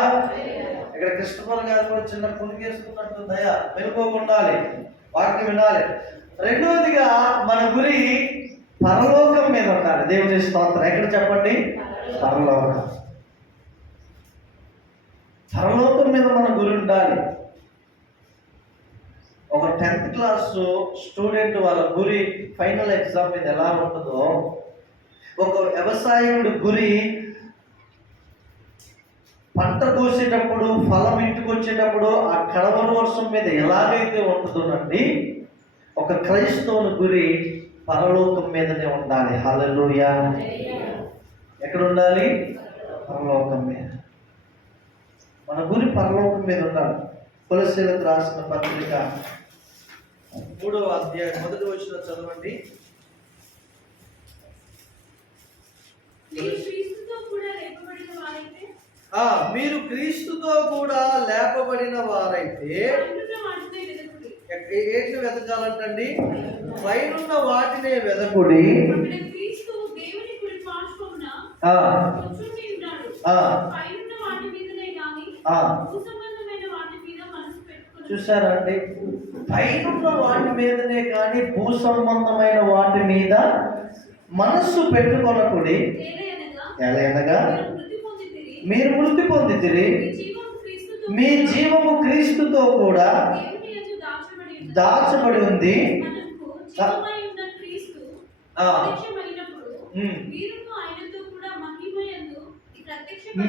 ఇక్కడ కృష్ణపల్ గారు కూడా చిన్న పుణికేసుకున్నట్టు దయా వెళ్ళుకోకుండాలి, వాక్యం వినాలి. రెండవదిగా మన గురి పరలోకం మీద ఉండాలి. దేవుని స్తోత్రం. ఎక్కడ చెప్పండి? పరలోకం. పరలోకం మీద మన గురి ఉండాలి. ఒక 10th క్లాస్ స్టూడెంట్ వాళ్ళ గురి ఫైనల్ ఎగ్జామ్ మీద ఎలా ఉంటుందో, ఒక వ్యవసాయకుడి గురి పంట కోసేటప్పుడు, ఫలం ఇంటికి వచ్చేటప్పుడు ఆ కడవల వర్షం మీద ఎలాగైతే ఉంటుందోనండి, ఒక క్రైస్తవుని గురి పరలోకం మీదనే ఉండాలి. హల్లెలూయా. ఎక్కడ ఉండాలి? పరలోకం మీద. మన గురి పరలోకం మీద ఉండాలి. కొలస్సీలకు రాసిన పత్రిక 3వ అధ్యాయం 1వ వచనం చదవండి. మీరు క్రీస్తుతో కూడా లేపబడిన వారైతే ఏంటి వెతకాలంటండి? పైనున్న వాటినే వెదకుడి. చూసారండి? పైనున్న వాటి మీదనే కానీ భూ సంబంధమైన వాటి మీద మనస్సు పెట్టుకొనకుడి. ఎలాగనగా మీరు మృతి పొందితిరి, మీ జీవము క్రీస్తుతో కూడా దాచబడి ఉంది.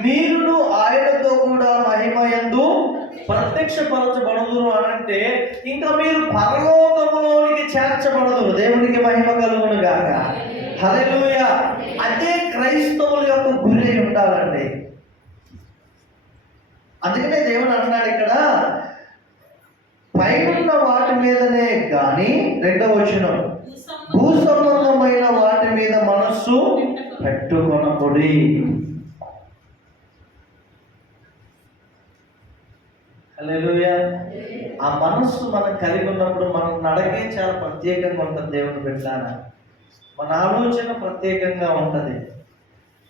మీరును ఆయనతో కూడా మహిమయందు ప్రత్యక్షపరచబడుదురు అనంటే ఇంకా మీరు పరలోకములోనికి చేర్చబడదురు. దేవునికి మహిమ కలుగును గాక. హల్లెలూయా. అదే క్రైస్తవుల యొక్క గురి ఉండాలండి. అందుకనే దేవుడు అన్నాడు ఇక్కడ, పైనున్న వాటి మీదనే కానీ, 2వ వచనం, భూ సంబంధమైన వాటి మీద మనస్సు పెట్టుకొనకుడి. హల్లెలూయా. ఆ మనస్సు మనం కలిగి ఉన్నప్పుడు మన నడకే చాలా ప్రత్యేకంగా ఉంటుంది. దేవుని బిడ్డలారా, మన ఆలోచన ప్రత్యేకంగా ఉంటుంది.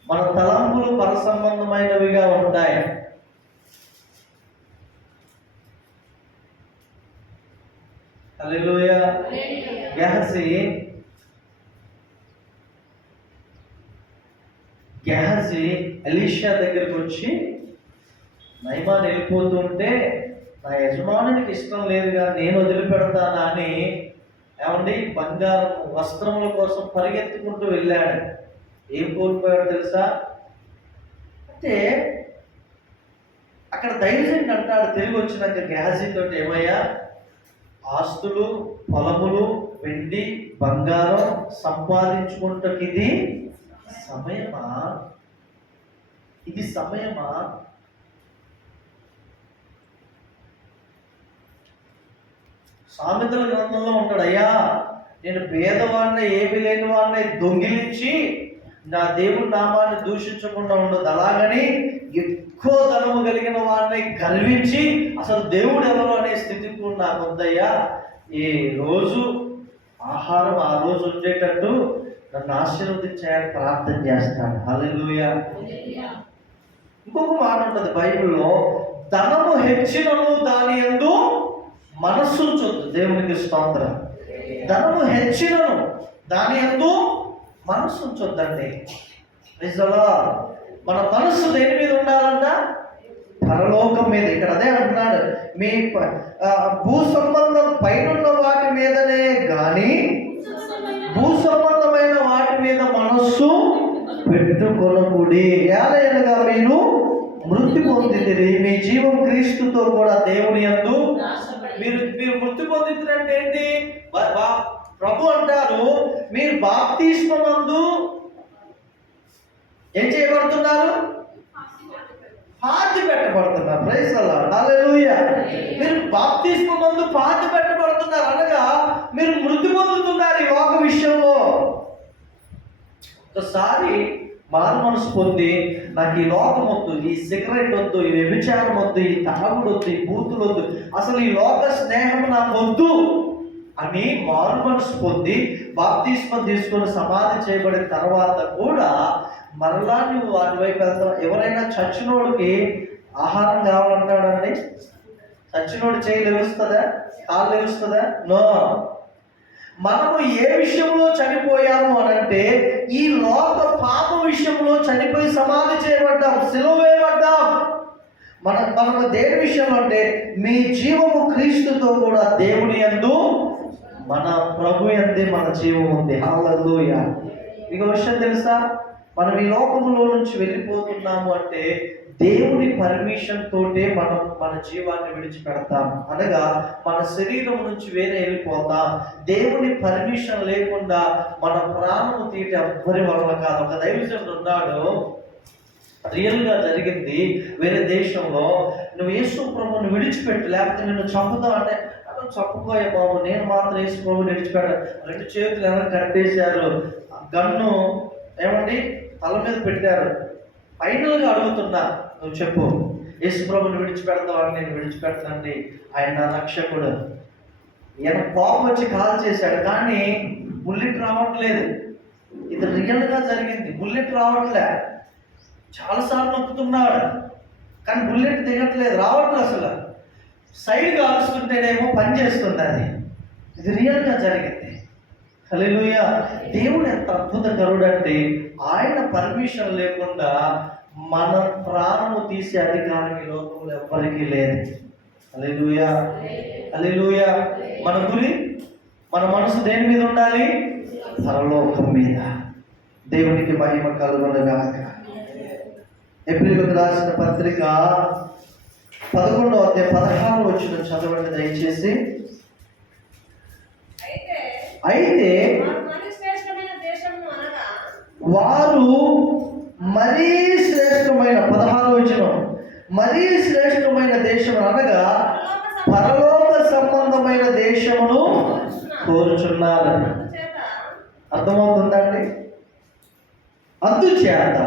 మన తలంపులు పరసంబంధమైనవిగా ఉంటాయి. హల్లెలూయా. గెహజీ ఎలీషా దగ్గరికి వచ్చి నయమాన్ వెళ్ళిపోతుంటే నా యజమానునికి ఇష్టం లేదుగా నేను వదిలిపెడతానా అని ఏమండి బంగారం వస్త్రముల కోసం పరిగెత్తుకుంటూ వెళ్ళాడు. ఏం కోల్పోయాడు తెలుసా? అంటే అక్కడ దైవజనుడు అంటాడు తిరిగి వచ్చినాక గేహజీ తోటి, ఏమయ్యా, ఆస్తులు, పొలములు, వెండి, బంగారం సంపాదించుకుంటకి ఇది సమయమా? ఇది సమయమా? సామెతల గ్రంథంలో ఉంటాడు, అయ్యా నేను పేదవాడిని ఏమి లేని వాడిని దొంగిలించి నా దేవుడి నామాన్ని దూషించకుండా ఉండదు, అలాగని ఎక్కువ ధనము కలిగిన వాడిని గర్వించి అసలు దేవుడు ఎవరు అనే స్థితికి కూడా నాకు వద్దయ్యా. ఈ రోజు ఆహారం ఆ రోజు ఉండేటట్టు నన్ను ఆశీర్వదించాలని ప్రార్థన చేస్తాను. హల్లెలూయా. ఇంకొక మాట ఉంటుంది బైబిల్లో, ధనము హెచ్చినను దాని యందు మనస్సు ఉంచొద్దు. దేవునికి స్తోత్రం. ధనము హెచ్చినను దాని యందు మనస్సు ఉంచొద్దండి. నిజంగా మన మనస్సు దేని మీద ఉండాలంట? పరలోకం మీద. ఇక్కడ అదే అంటున్నాడు, మీ భూ సంబంధం పైనున్న వాటి మీదనే గాని భూ సంబంధమైన వాటి మీద మనస్సు పెట్టుకొనకుడి. ఏలయనగా మీరు మృతి పొందితిరి, మీ జీవం క్రీస్తుతో కూడా దేవుని యందు మీరు మృతి పొందితురంటే ఏంటి? ప్రభు అంటారు, మీరు బాప్తిస్మమందు ఏం చేయబడుతున్నారు? పాతి పెట్టబడుతున్నారు. Praise the lord. హల్లెలూయా. మీరు బాప్తిస్మమందు పాతి పెట్టబడుతున్నారు అనగా మీరు మృతి పొందుతున్నారు ఈ లోక విషయంలో. ఒకసారి మారు మనసు పొంది, నాకు ఈ లోకం వద్దు, ఈ సిగరెట్ వద్దు, ఈ వ్యభిచారం వద్దు, ఈ తాగుడు వద్దు, ఈ బూతులు వద్దు, అసలు ఈ లోక స్నేహం నాకు వద్దు అని మారు మనసు పొంది బాప్తిస్మం తీసుకొని సమాధి చేయబడిన తర్వాత కూడా మరలా నువ్వు వాటి వైపు వెళ్తావు. ఎవరైనా చచ్చినోడికి ఆహారం కావాలంటాడండి? చచ్చినోడు చేయి లెగుస్తుందా? కాలు లెగుస్తుందా? నో. మనము ఏ విషయంలో చనిపోయాము అనంటే ఈ లోక పాప విషయంలో చనిపోయి సమాధి చేయబడ్డాం, సిలువ వేయబడ్డాం. మనము దేని విషయంలో అంటే మీ జీవము క్రీస్తుతో కూడా దేవుని యందు, మన ప్రభు యందే మన జీవం ఉంది. హల్లెలూయా. మీకు విషయం తెలుసా? మనం ఈ లోకములో నుంచి వెళ్ళిపోతున్నాము అంటే దేవుని పర్మిషన్ తోటే మనం మన జీవాన్ని విడిచిపెడతాం. అనగా మన శరీరం నుంచి వేరే వెళ్ళిపోతాం. దేవుని పర్మిషన్ లేకుండా మన ప్రాణము తీయటం ఎవ్వరి వల్ల కాదు. ఒక దైవజనుడు ఉన్నాడు, రియల్గా జరిగింది. వేరే దేశంలో నువ్వు యేసు ప్రభువుని విడిచిపెట్టు, లేకపోతే నిన్ను చంపుతావు అంటే, చంపుకోయే బాబు, నేను మాత్రం యేసు ప్రభువుని విడిచిపెట్టాను. రెండు చేతులు ఎవరు కట్టేశారు, గన్ను ఏమండి తల మీద పెట్టారు. ఫైనల్గా అడుగుతున్నా, నువ్వు చెప్పు, యేసు ప్రభువుని విడిచిపెడతావు? నేను విడిచిపెడతానండి, ఆయన నా రక్షకుడు. ఈయన కోపం వచ్చి కాల్ చేశాడు, కానీ బుల్లెట్ రావట్లేదు. ఇది రియల్గా జరిగింది. బుల్లెట్ రావట్లే. చాలాసార్లు నొక్కుతున్నాడు కానీ బుల్లెట్ దిగట్లేదు, రావట్లేదు. అసలు సైడ్ కాల్చుకుంటేనేమో పని చేస్తుంది అది. ఇది రియల్గా జరిగింది. హల్లెలూయా. దేవుడు ఎంత అద్భుతకరుడు అంటే ఆయన పర్మిషన్ లేకుండా మన ప్రాణము తీసే అధికారం ఈ లోకంలో ఎవ్వరికీ లేదు. హల్లెలూయా. హల్లెలూయా. మన గురి, మన మనసు దేని మీద ఉండాలి? పరలోకం మీద. దేవునికి మహిమ కలుగునుగాక. ఎబ్రీయులకు రాసిన పత్రిక 11వ అధ్యాయం 16వ వచనం చదవండి దయచేసి. అయితే వారు మరీ శ్రేష్టమైన 16వ వచనం, మరీ శ్రేష్టమైన దేశం అనగా పరలోక సంబంధమైన దేశమును కోరుచున్నారు. అర్థమవుతుందండి? అందుచేత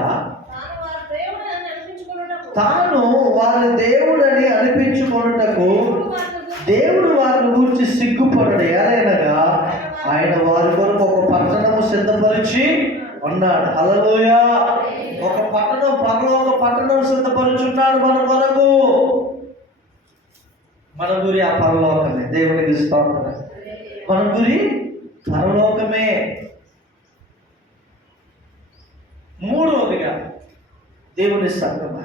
తాను వారి దేవుడని అనిపించుకొనుటకు దేవుడు వారిని గురించి సిగ్గుపడడు. ఏదైనగా ఆయన వారి కొరకు ఒక పట్టణము సిద్ధపరిచి ఉన్నాడు. హల్లెలూయా. ఒక పట్టణం, పరలోక పట్టణం సిద్ధపరుచున్నాడు మన కొరకు. మన గురి ఆ పరలోకమే. దేవునికి స్తోత్రం. మన గురి పరలోకమే. మూడవదిగా దేవుని సంగమ,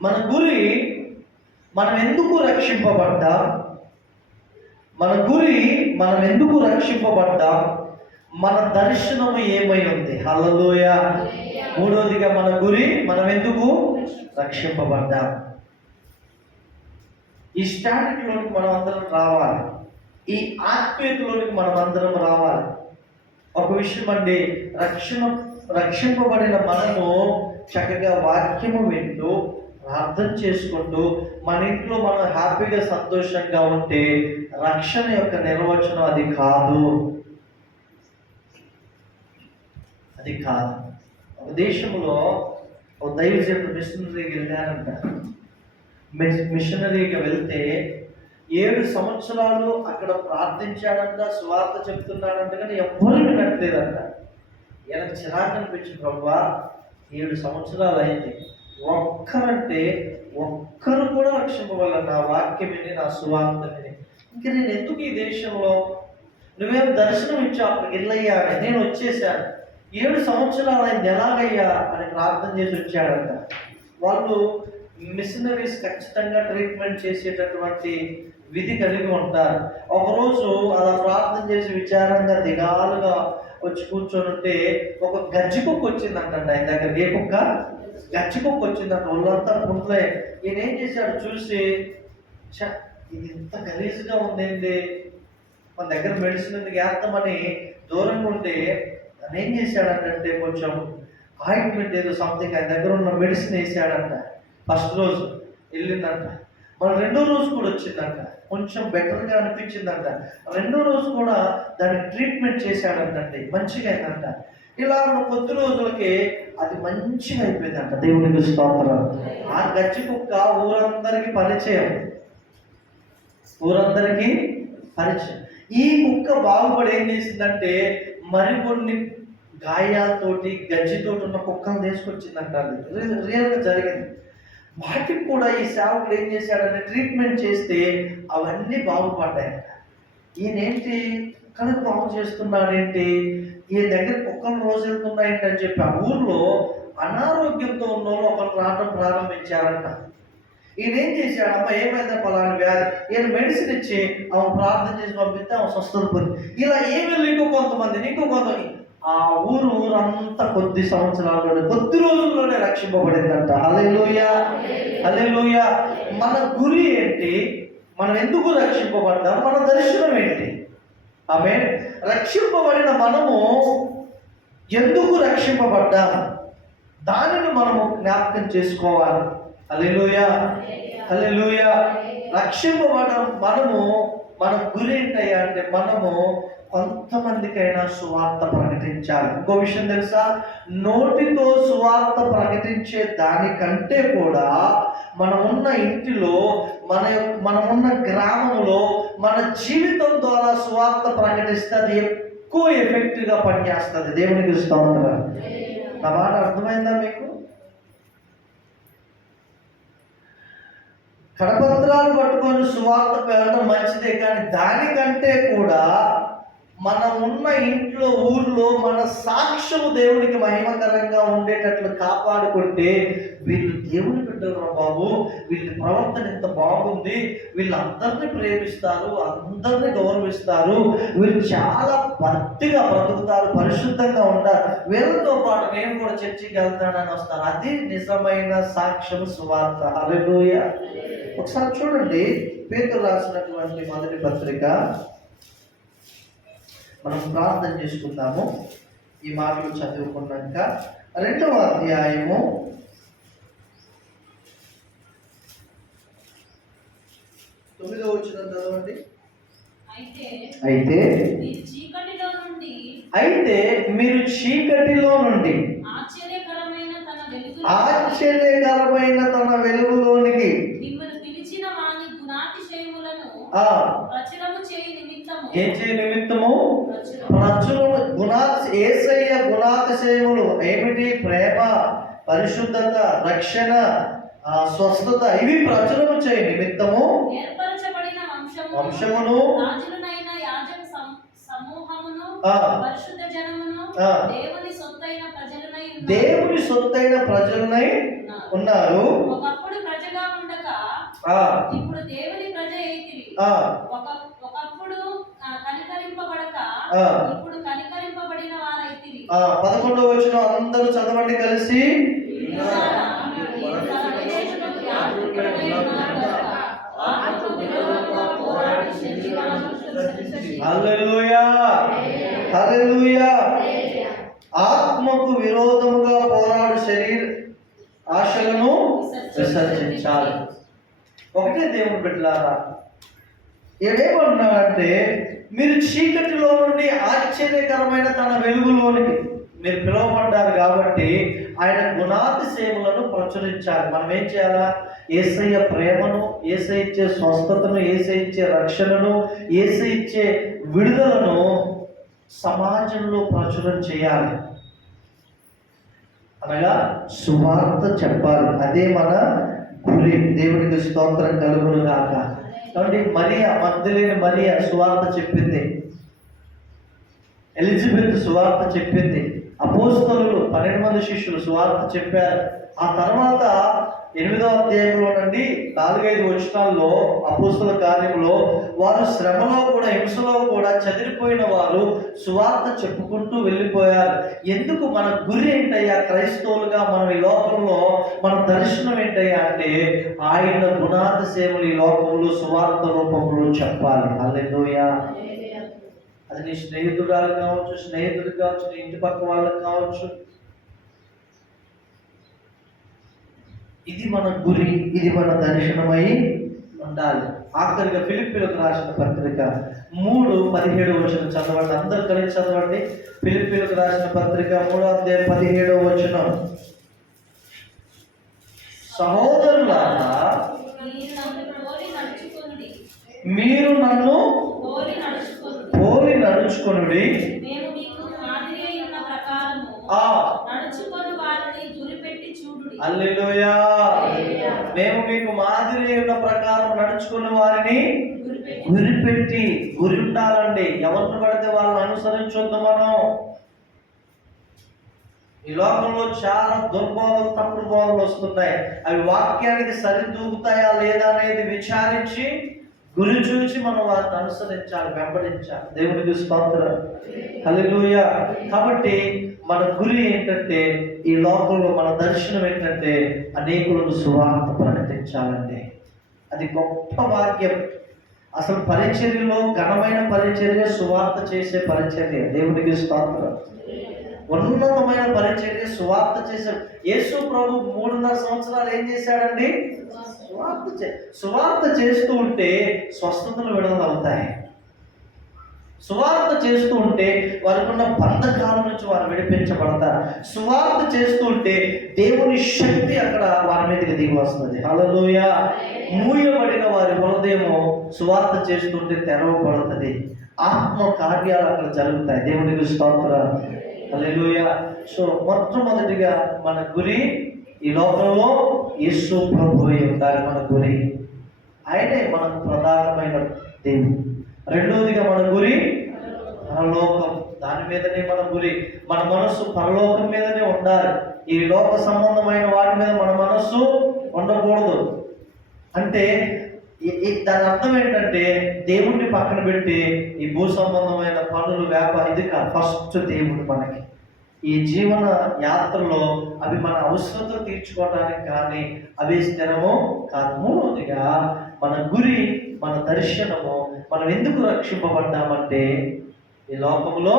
మన గురి మనం ఎందుకు రక్షింపబడ్డాం, మన గురి, మనం ఎందుకు రక్షింపబడ్డాం, మన దర్శనము ఏమై ఉంది. హల్లెలూయా. మూడవదిగా మన గురి, మనం ఎందుకు రక్షింపబడ్డాం. ఈ స్టాండర్డ్లోనికి మనం అందరం రావాలి, ఈ ఆత్మీయతలోనికి మనం అందరం రావాలి. ఒక విషయం అండి, రక్షింపబడిన మనము చక్కగా వాక్యము వింటూ అర్థం చేసుకుంటూ మన ఇంట్లో మనం హ్యాపీగా సంతోషంగా ఉంటే రక్షణ యొక్క నిర్వచనం అది కాదు. అది కాదు. ఒక దేశంలో ఒక దైవజనుడు మిషనరీకి వెళ్ళారంట. మిషనరీగా వెళ్తే 7 సంవత్సరాలు అక్కడ ప్రార్థించాడంట, సువార్త చెప్తున్నాడంట, కానీ ఎవ్వరు వినట్లేదంట. ఈయనకు చిరాకు అనిపించింది, ప్రభువా 7 సంవత్సరాలు అయింది, ఒక్కరు కూడా రక్షింపగల నా వాక్యం విని, నా సువార్త విని, ఇంక నేను ఎందుకు ఈ దేశంలో, నువ్వేం దర్శనం ఇచ్చావు, అక్కడికి వెళ్ళయ్యా, నేను వచ్చేసాను, 7 సంవత్సరాలు అయింది, ఎలాగయ్యా అని ప్రార్థన చేసి వచ్చాడంట. వాళ్ళు మిషనరీస్ ఖచ్చితంగా ట్రీట్మెంట్ చేసేటటువంటి విధి కలిగి ఉంటారు. ఒకరోజు అలా ప్రార్థన చేసి విచారంగా దిగాలుగా వచ్చి కూర్చొని ఉంటే ఒక గజ్జి కుక్క వచ్చిందంట ఆయన దగ్గరికి. ఏ కుక్క? గజ్జి కుక్క వచ్చిందంట. వాళ్ళంతా పుంట్లే. ఈయన ఏం చేశాడు చూసి, ఇది ఇంత గలీజ్గా ఉందేంటి, మన దగ్గర మెడిసిన్ ఎందుకు వేస్తామని దూరంగా ఉంటే ఆయన ఏం చేశాడంటే కొంచెం ఆయింట్మెంట్ ఏదో సంథింగ్ ఆయన దగ్గర ఉన్న మెడిసిన్ వేసాడంట. ఫస్ట్ రోజు వెళ్ళిందంట, మన రెండో రోజు కూడా వచ్చిందంట, కొంచెం బెటర్గా అనిపించిందంట. రెండో రోజు కూడా దానికి ట్రీట్మెంట్ చేశాడంటే మంచిగా అయిందంట. ఇలా కొద్ది రోజులకి అది మంచిగా అయిపోయిందంట. దేవునికి స్తోత్రం. ఆ గజ్జి కుక్క ఊరందరికీ పరిచయం. ఈ కుక్క బాగుపడి ఏం చేసిందంటే మరికొన్ని గాయాలతోటి గజ్జితోటి ఉన్న కుక్కను తీసుకొచ్చిందంట. అది రియల్గా జరిగింది. వాటికి కూడా ఈ సేవకుడు ఏం చేశాడంటే ట్రీట్మెంట్ చేస్తే అవన్నీ బాగుపడ్డాయి. ఈయనేంటి కనుక బాగు చేస్తున్నాడేంటి, ఈయన దగ్గర కుక్కలు రోజు వెళ్తున్నాయంటని చెప్పి ఆ ఊర్లో అనారోగ్యంతో ఉన్న వాళ్ళు ఒకరు రావడం ప్రారంభించారంట. ఈయన ఏం చేశాడు, అమ్మ ఏమైందా పలానా వ్యాధి, ఈయన మెడిసిన్ ఇచ్చి ఆమె ప్రార్థన చేసి పంపిస్తే ఆమె స్వస్థత పొంది. ఇలా ఏమి ఇంకో కొంతమంది ఆ ఊరంతా కొద్ది సంవత్సరాల్లోనే, కొద్ది రోజుల్లోనే రక్షింపబడిందంట. హల్లెలూయా, హల్లెలూయా. మన గురి ఏంటి, మనం ఎందుకు రక్షింపబడ్డాం, మన దర్శనం ఏంటి? ఆమేన్. రక్షింపబడిన మనము ఎందుకు రక్షింపబడ్డాం, దానిని మనము జ్ఞాపకం చేసుకోవాలి. హల్లెలూయా, హల్లెలూయా. రక్షింపబడడం మన గురి ఏంటయ్యా అంటే మనము కొంతమందికైనా సువార్త ప్రకటించాలి. ఇంకో విషయం తెలుసా, నోటితో సువార్త ప్రకటించే దానికంటే కూడా మనమున్న ఇంటిలో, మనమున్న గ్రామంలో, మన జీవితం ద్వారా సువార్త ప్రకటిస్తే అది ఎక్కువ ఎఫెక్టివ్గా పనిచేస్తుంది. దేవునికి స్తోత్రం. నా మాట అర్థమైందా మీకు? కడపత్రాలు పట్టుకొని సువార్త వెళ్ళడం మంచిదే, కానీ దానికంటే కూడా మనం ఉన్న ఇంట్లో, ఊర్లో మన సాక్ష్యము దేవునికి మహిమకరంగా ఉండేటట్లు కాపాడుకుంటే, వీళ్ళు దేవుని బిడ్డలు బాబు, వీళ్ళ ప్రవర్తన ఎంత బాగుంది, వీళ్ళందరినీ ప్రేమిస్తారు, అందరినీ గౌరవిస్తారు, వీళ్ళు చాలా భక్తిగా బ్రతుకుతారు, పరిశుద్ధంగా ఉంటారు, వీళ్ళతో పాటు నేను కూడా చర్చికి వెళ్తానని వస్తారు. అది నిజమైన సాక్ష్యం, సువార్త. హల్లెలూయా. ఒకసారి చూడండి, పేతురు రాసినటువంటి మొదటి పత్రిక, మనం ప్రార్థన చేసుకుందాము ఈ మాటలు చదువుకున్నాక. 2వ అధ్యాయము 9వ వచనం చదవండి. అయితే మీరు చీకటిలో నుండి ఆశ్చర్యకరమైన తన వెలుగులోనికి ఏం చేయ నిమిత్తము యేసయ్య గుణాతిశయములు ఏమిటి? ప్రేమ, పరిశుద్ధత, రక్షణ, స్వస్థత, ఇవి ప్రచురము చేయ నిమిత్తము వంశమును, దేవుని సొత్తైన ప్రజలనై ఉన్నారు. ఆ, ఇప్పుడు దేవుని ప్రజ అయితిరి. ఆ, ఒకప్పుడు కనికరింపబడక ఆ. ఇప్పుడు కనికరింపబడిన వారైతిరి. 11వ వచనం అందరూ చదవండి కలిసి. హల్లెలూయా, హల్లెలూయా. ఆత్మకు విరోధముగా పోరాడు శరీర ఆశలను విసర్జించాలి. ఒకటే దేవుని బిడ్డలారా, ఏమేమన్నాడంటే మీరు చీకటిలో నుండి ఆశ్చర్యకరమైన తన వెలుగులోనికి మీరు పిలువబడ్డారు కాబట్టి ఆయన గుణాతిశయములను ప్రచురించాలి. మనం ఏం చేయాలా? యేసయ్య ప్రేమను, యేసయ్య ఇచ్చే స్వస్థతను, యేసయ్య ఇచ్చే రక్షణను, యేసయ్య ఇచ్చే విడుదలను సమాజంలో ప్రచురం చేయాలి. అనగా సువార్త చెప్పాలి. అదే మన గురి. దేవునికి స్తోత్రం కలుగును గాక. కాబట్టి మరియా, మగ్దలేని మరియా సువార్త చెప్పింది, ఎలిజబెత్ సువార్త చెప్పింది, అపోస్తలులు 12 మంది శిష్యులు సువార్త చెప్పారు. ఆ తర్వాత 8వ అధ్యాయంలో నుండి 4-5 వచనాల్లో అపోస్తల కార్యంలో వారు శ్రమలో కూడా, హింసలో కూడా చెదిరిపోయిన వారు సువార్త చెప్పుకుంటూ వెళ్ళిపోయారు. ఎందుకు? మన గురి ఏంటయ్యా? క్రైస్తవులుగా మనం ఈ లోకంలో మన దర్శనం ఏంటయ్యా అంటే ఆయన గుణాతిశయములు ఈ లోకంలో సువార్త రూపంలో చెప్పాలి. హల్లెలూయా. అది నీ స్నేహితురాలు కావచ్చు, స్నేహితుడు కావచ్చు, నీ ఇంటి పక్క వాళ్ళకి కావచ్చు. ఇది మన గురి, ఇది మన దర్శనమై ఉండాలి. ఆఖరిగా ఫిలిప్పీలకు రాసిన పత్రిక 3:17 వచనం చదవండి. అందరూ కలిసి చదవండి. ఫిలిప్పీలకు రాసిన పత్రిక 3వ అధ్యాయం 17వ వచనం. సహోదరులారా, మీరు నన్ను పోలి నడుచుకొనుడి. హల్లెలూయా. మేము మీకు మాదిరి ఉన్న ప్రకారం నడుచుకున్న వారిని గురిపెట్టి, గురి ఉండాలండి. ఎవరిని పడితే వాళ్ళని అనుసరించొద్దు. మనం ఈ లోకంలో చాలా దుర్బోధలు, తప్పుడు బోధలు వస్తున్నాయి. అవి వాక్యానికి సరిదూగుతాయా లేదా అనేది విచారించి గురి చూసి మనం వారిని అనుసరించాలి, వెంబడించాలి. దేవునికి స్తోత్రం. హల్లెలూయా. కాబట్టి మన గురి ఏంటంటే ఈ లోకంలో మన దర్శనం ఏంటంటే అనేకులకు సువార్త ప్రకటించాలండి. అది గొప్ప భాగ్యం. అసలు పరిచర్యలో ఘనమైన పరిచర్య సువార్త చేసే పరిచర్య. దేవునికి స్తోత్రం. ఉన్నతమైన పరిచర్య సువార్త చేసే. యేసు ప్రభు 3.5 సంవత్సరాలు ఏం చేశాడండి? సువార్త చేస్తూ ఉంటే స్వస్థతలు విడుదల అవుతాయి. సువార్త చేస్తూ ఉంటే వారికి ఉన్న బంధకాల నుంచి వారు విడిపించబడతారు. సువార్త చేస్తూ ఉంటే దేవుని శక్తి అక్కడ వారి మీదకి దిగి వస్తుంది. హల్లెలూయా. మూయబడిన వారి హృదయము సువార్త చేస్తుంటే తెరవబడుతుంది. ఆత్మ కార్యాలు అక్కడ జరుగుతాయి. దేవునికి స్తోత్రం. హల్లెలూయా. సో మొట్టమొదటిగా మన గురి ఈ లోకంలో యేసు ప్రభువే ఉండాలి. మన గురి ఆయనే మనకు ప్రధానమైన దేవుడు. రెండవదిగా మన గురి పరలోకం. దాని మీదనే మన గురి. మన మనస్సు పరలోకం మీదనే ఉండాలి. ఈ లోక సంబంధమైన వాటి మీద మన మనస్సు ఉండకూడదు. అంటే దాని అర్థం ఏంటంటే దేవుణ్ణి పక్కన పెట్టి ఈ భూ సంబంధమైన పనులు, వ్యాపారం ఇది కాదు. ఫస్ట్ దేవుడు మనకి ఈ జీవన యాత్రలో అవి మన అవసరత తీర్చుకోవడానికి కానీ అవి స్థిరము కాదు. మూడవదిగా మన గురి, మన దర్శనము, మనం ఎందుకు రక్షింపబడ్డామంటే ఈ లోకంలో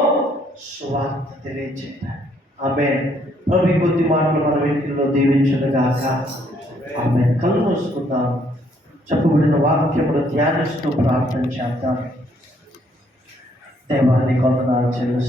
సువార్త తెలియజేయాలి. ఆమేన్. ప్రభు కొద్ది మాటలు మన వెనుకల్లో దీవించునుగాక. ఆమేన్. కళ్ళు మూసుకుందాం. చెప్పబడిన వాక్యములు ధ్యానిస్తూ ప్రార్థన చేద్దాం. దేవాన్ని కొందనాలు చెల్లిస్తాం.